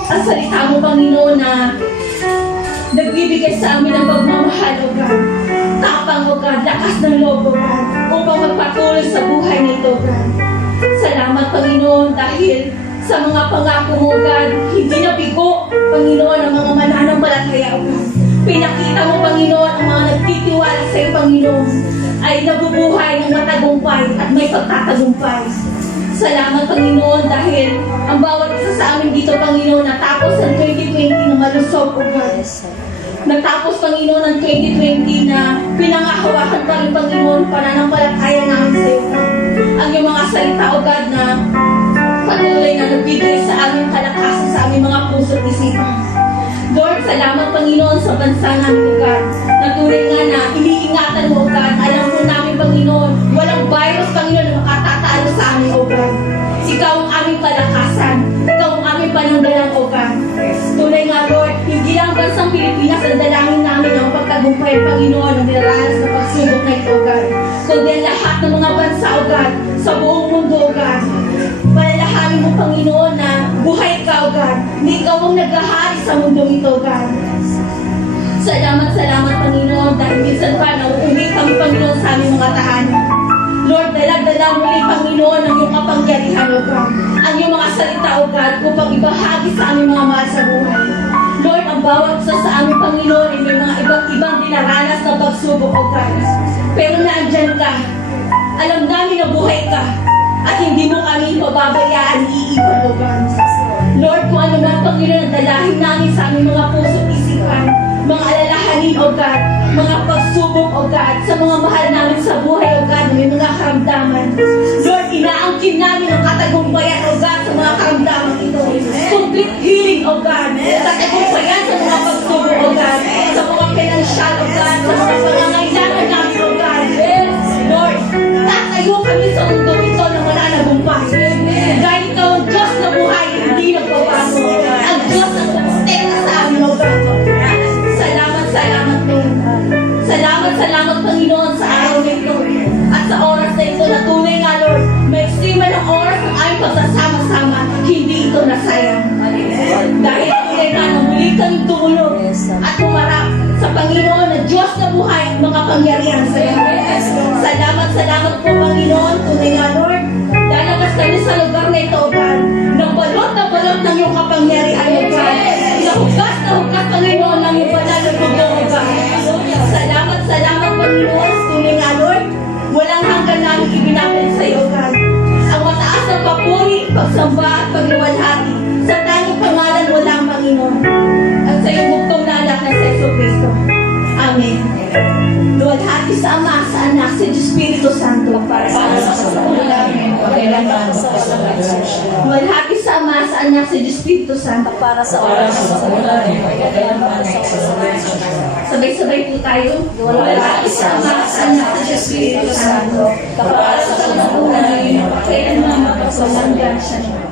ang salita mo, Panginoon, na nagbibigay sa amin ng pagmamahal, O God. Tapang, O God, lakas ng loob, O God, upang magpatuloy sa buhay nito, O God. Salamat, Panginoon, dahil sa mga pangako mo, O God, hindi nabigo, Panginoon, ang mga mananampalataya, O God. Pinakita mo, Panginoon, ang mga nagtitiwala sa iyo, Panginoon, ay nabubuhay ng matagumpay at may pagtatagumpay. Salamat, Panginoon, dahil ang bawat isa sa amin dito, Panginoon, natapos ang 2020 na malusog, O God. Natapos, Panginoon, ang 2020 na pinangahawakan pa rin, Panginoon, pananampalataya namin sa iyo. Ang iyong mga salita, O God, na patuloy na nagbigay sa aming kalakasan sa aming mga puso at isipan. Lord, salamat, Panginoon, sa bansa namin, O God. Natuloy nga na iniingatan mo, O God. Alam mo namin, Panginoon, walang virus, Panginoon, na makatatalo sa amin, O God. Ikaw ang aming kalakasan. Ikaw ang aming pananggalang, O God. Tunay nga, Lord, hindi lang bansang Pilipinas ang dalangin namin ang pagtagumpay, Panginoon, ang nilaranas na pagsubok na ito, O God. Kundi ang lahat ng mga bansa, O God, sa buong mundo, O God. Palalahanin mo, Panginoon, na buhay ka, O God. Hindi ikaw ang naghahari sa mundo ito, O God. Salamat, Panginoon, dahil minsan pa nauuwi kami, Panginoon, sa aming mga tahanan. Lord, dalag-dala muli, Panginoon, ang iyong kapangyarihan, O God. Ang iyong mga salita, O God, upang ibahagi sa aming mga mahal sa buhay. Lord, ang bawat isa sa aming Panginoon ay may mga ibang dinaranas na pagsubok, O God. Pero naandyan ka. Alam namin na buhay ka. At hindi mo kami pababayaan, iiwan, O God. Lord, kung ano man, Panginoon, ang dalahin namin sa aming mga puso at isipan, mga alalahanin, O God, mga pagsubok, O God, sa mga mahal namin sa buhay, O God, na may mga karamdaman. Lord, inaangkin namin ang katagumpayan, O God, sa mga karamdaman ito. Complete healing, O God, katagumpayan sa mga pagsubok, O God, sa mga pinansyal, O God, sa mga pangangailangan namin, O God. Lord, tatayo kami sa mundo ito na wala nagumpay. Dahil ikaw ang Diyos na buhay, hindi nagbabago. Ang Diyos na pumustek sa amin, O God. Salamat, Lord. Salamat, Panginoon, sa araw na ito. At sa oras na ito, na tunay nga, Lord, may estima ng oras ng aming pagsasama-sama, hindi ito nasayang. Dahil tunay nga, na muli kami tumulong at humarap sa Panginoon na Diyos na buhay at makapangyarihan sa iyo. Salamat po, Panginoon, tunay nga, Lord. Dalagas kami sa lugar na ito, O God, ng balot ng iyong kapangyarihan, O God. Nahugas, Panginoon, ng iyong banal na dugo, O God. Salamat, Panginoon, tunay nga, Lord. Walang hanggan namin ibinabalik sa iyo, O God. Ang mataas na papuri, pagsamba at pagluwalhati sa tanging pangalan mo lang, Panginoon. At sa iyong bugtong na anak na Jesu Cristo. Amen. Luwalhati sa Ama, sa Anak, sa Espiritu Santo, para sa luwalhati sa Ama, sa Anak, sa Espiritu Santo, para sa oras. Sabay-sabay po tayo. Luwalhati sa Ama, sa Anak, sa Espiritu Santo, para sa unang kailanman magpagsalanggan siya.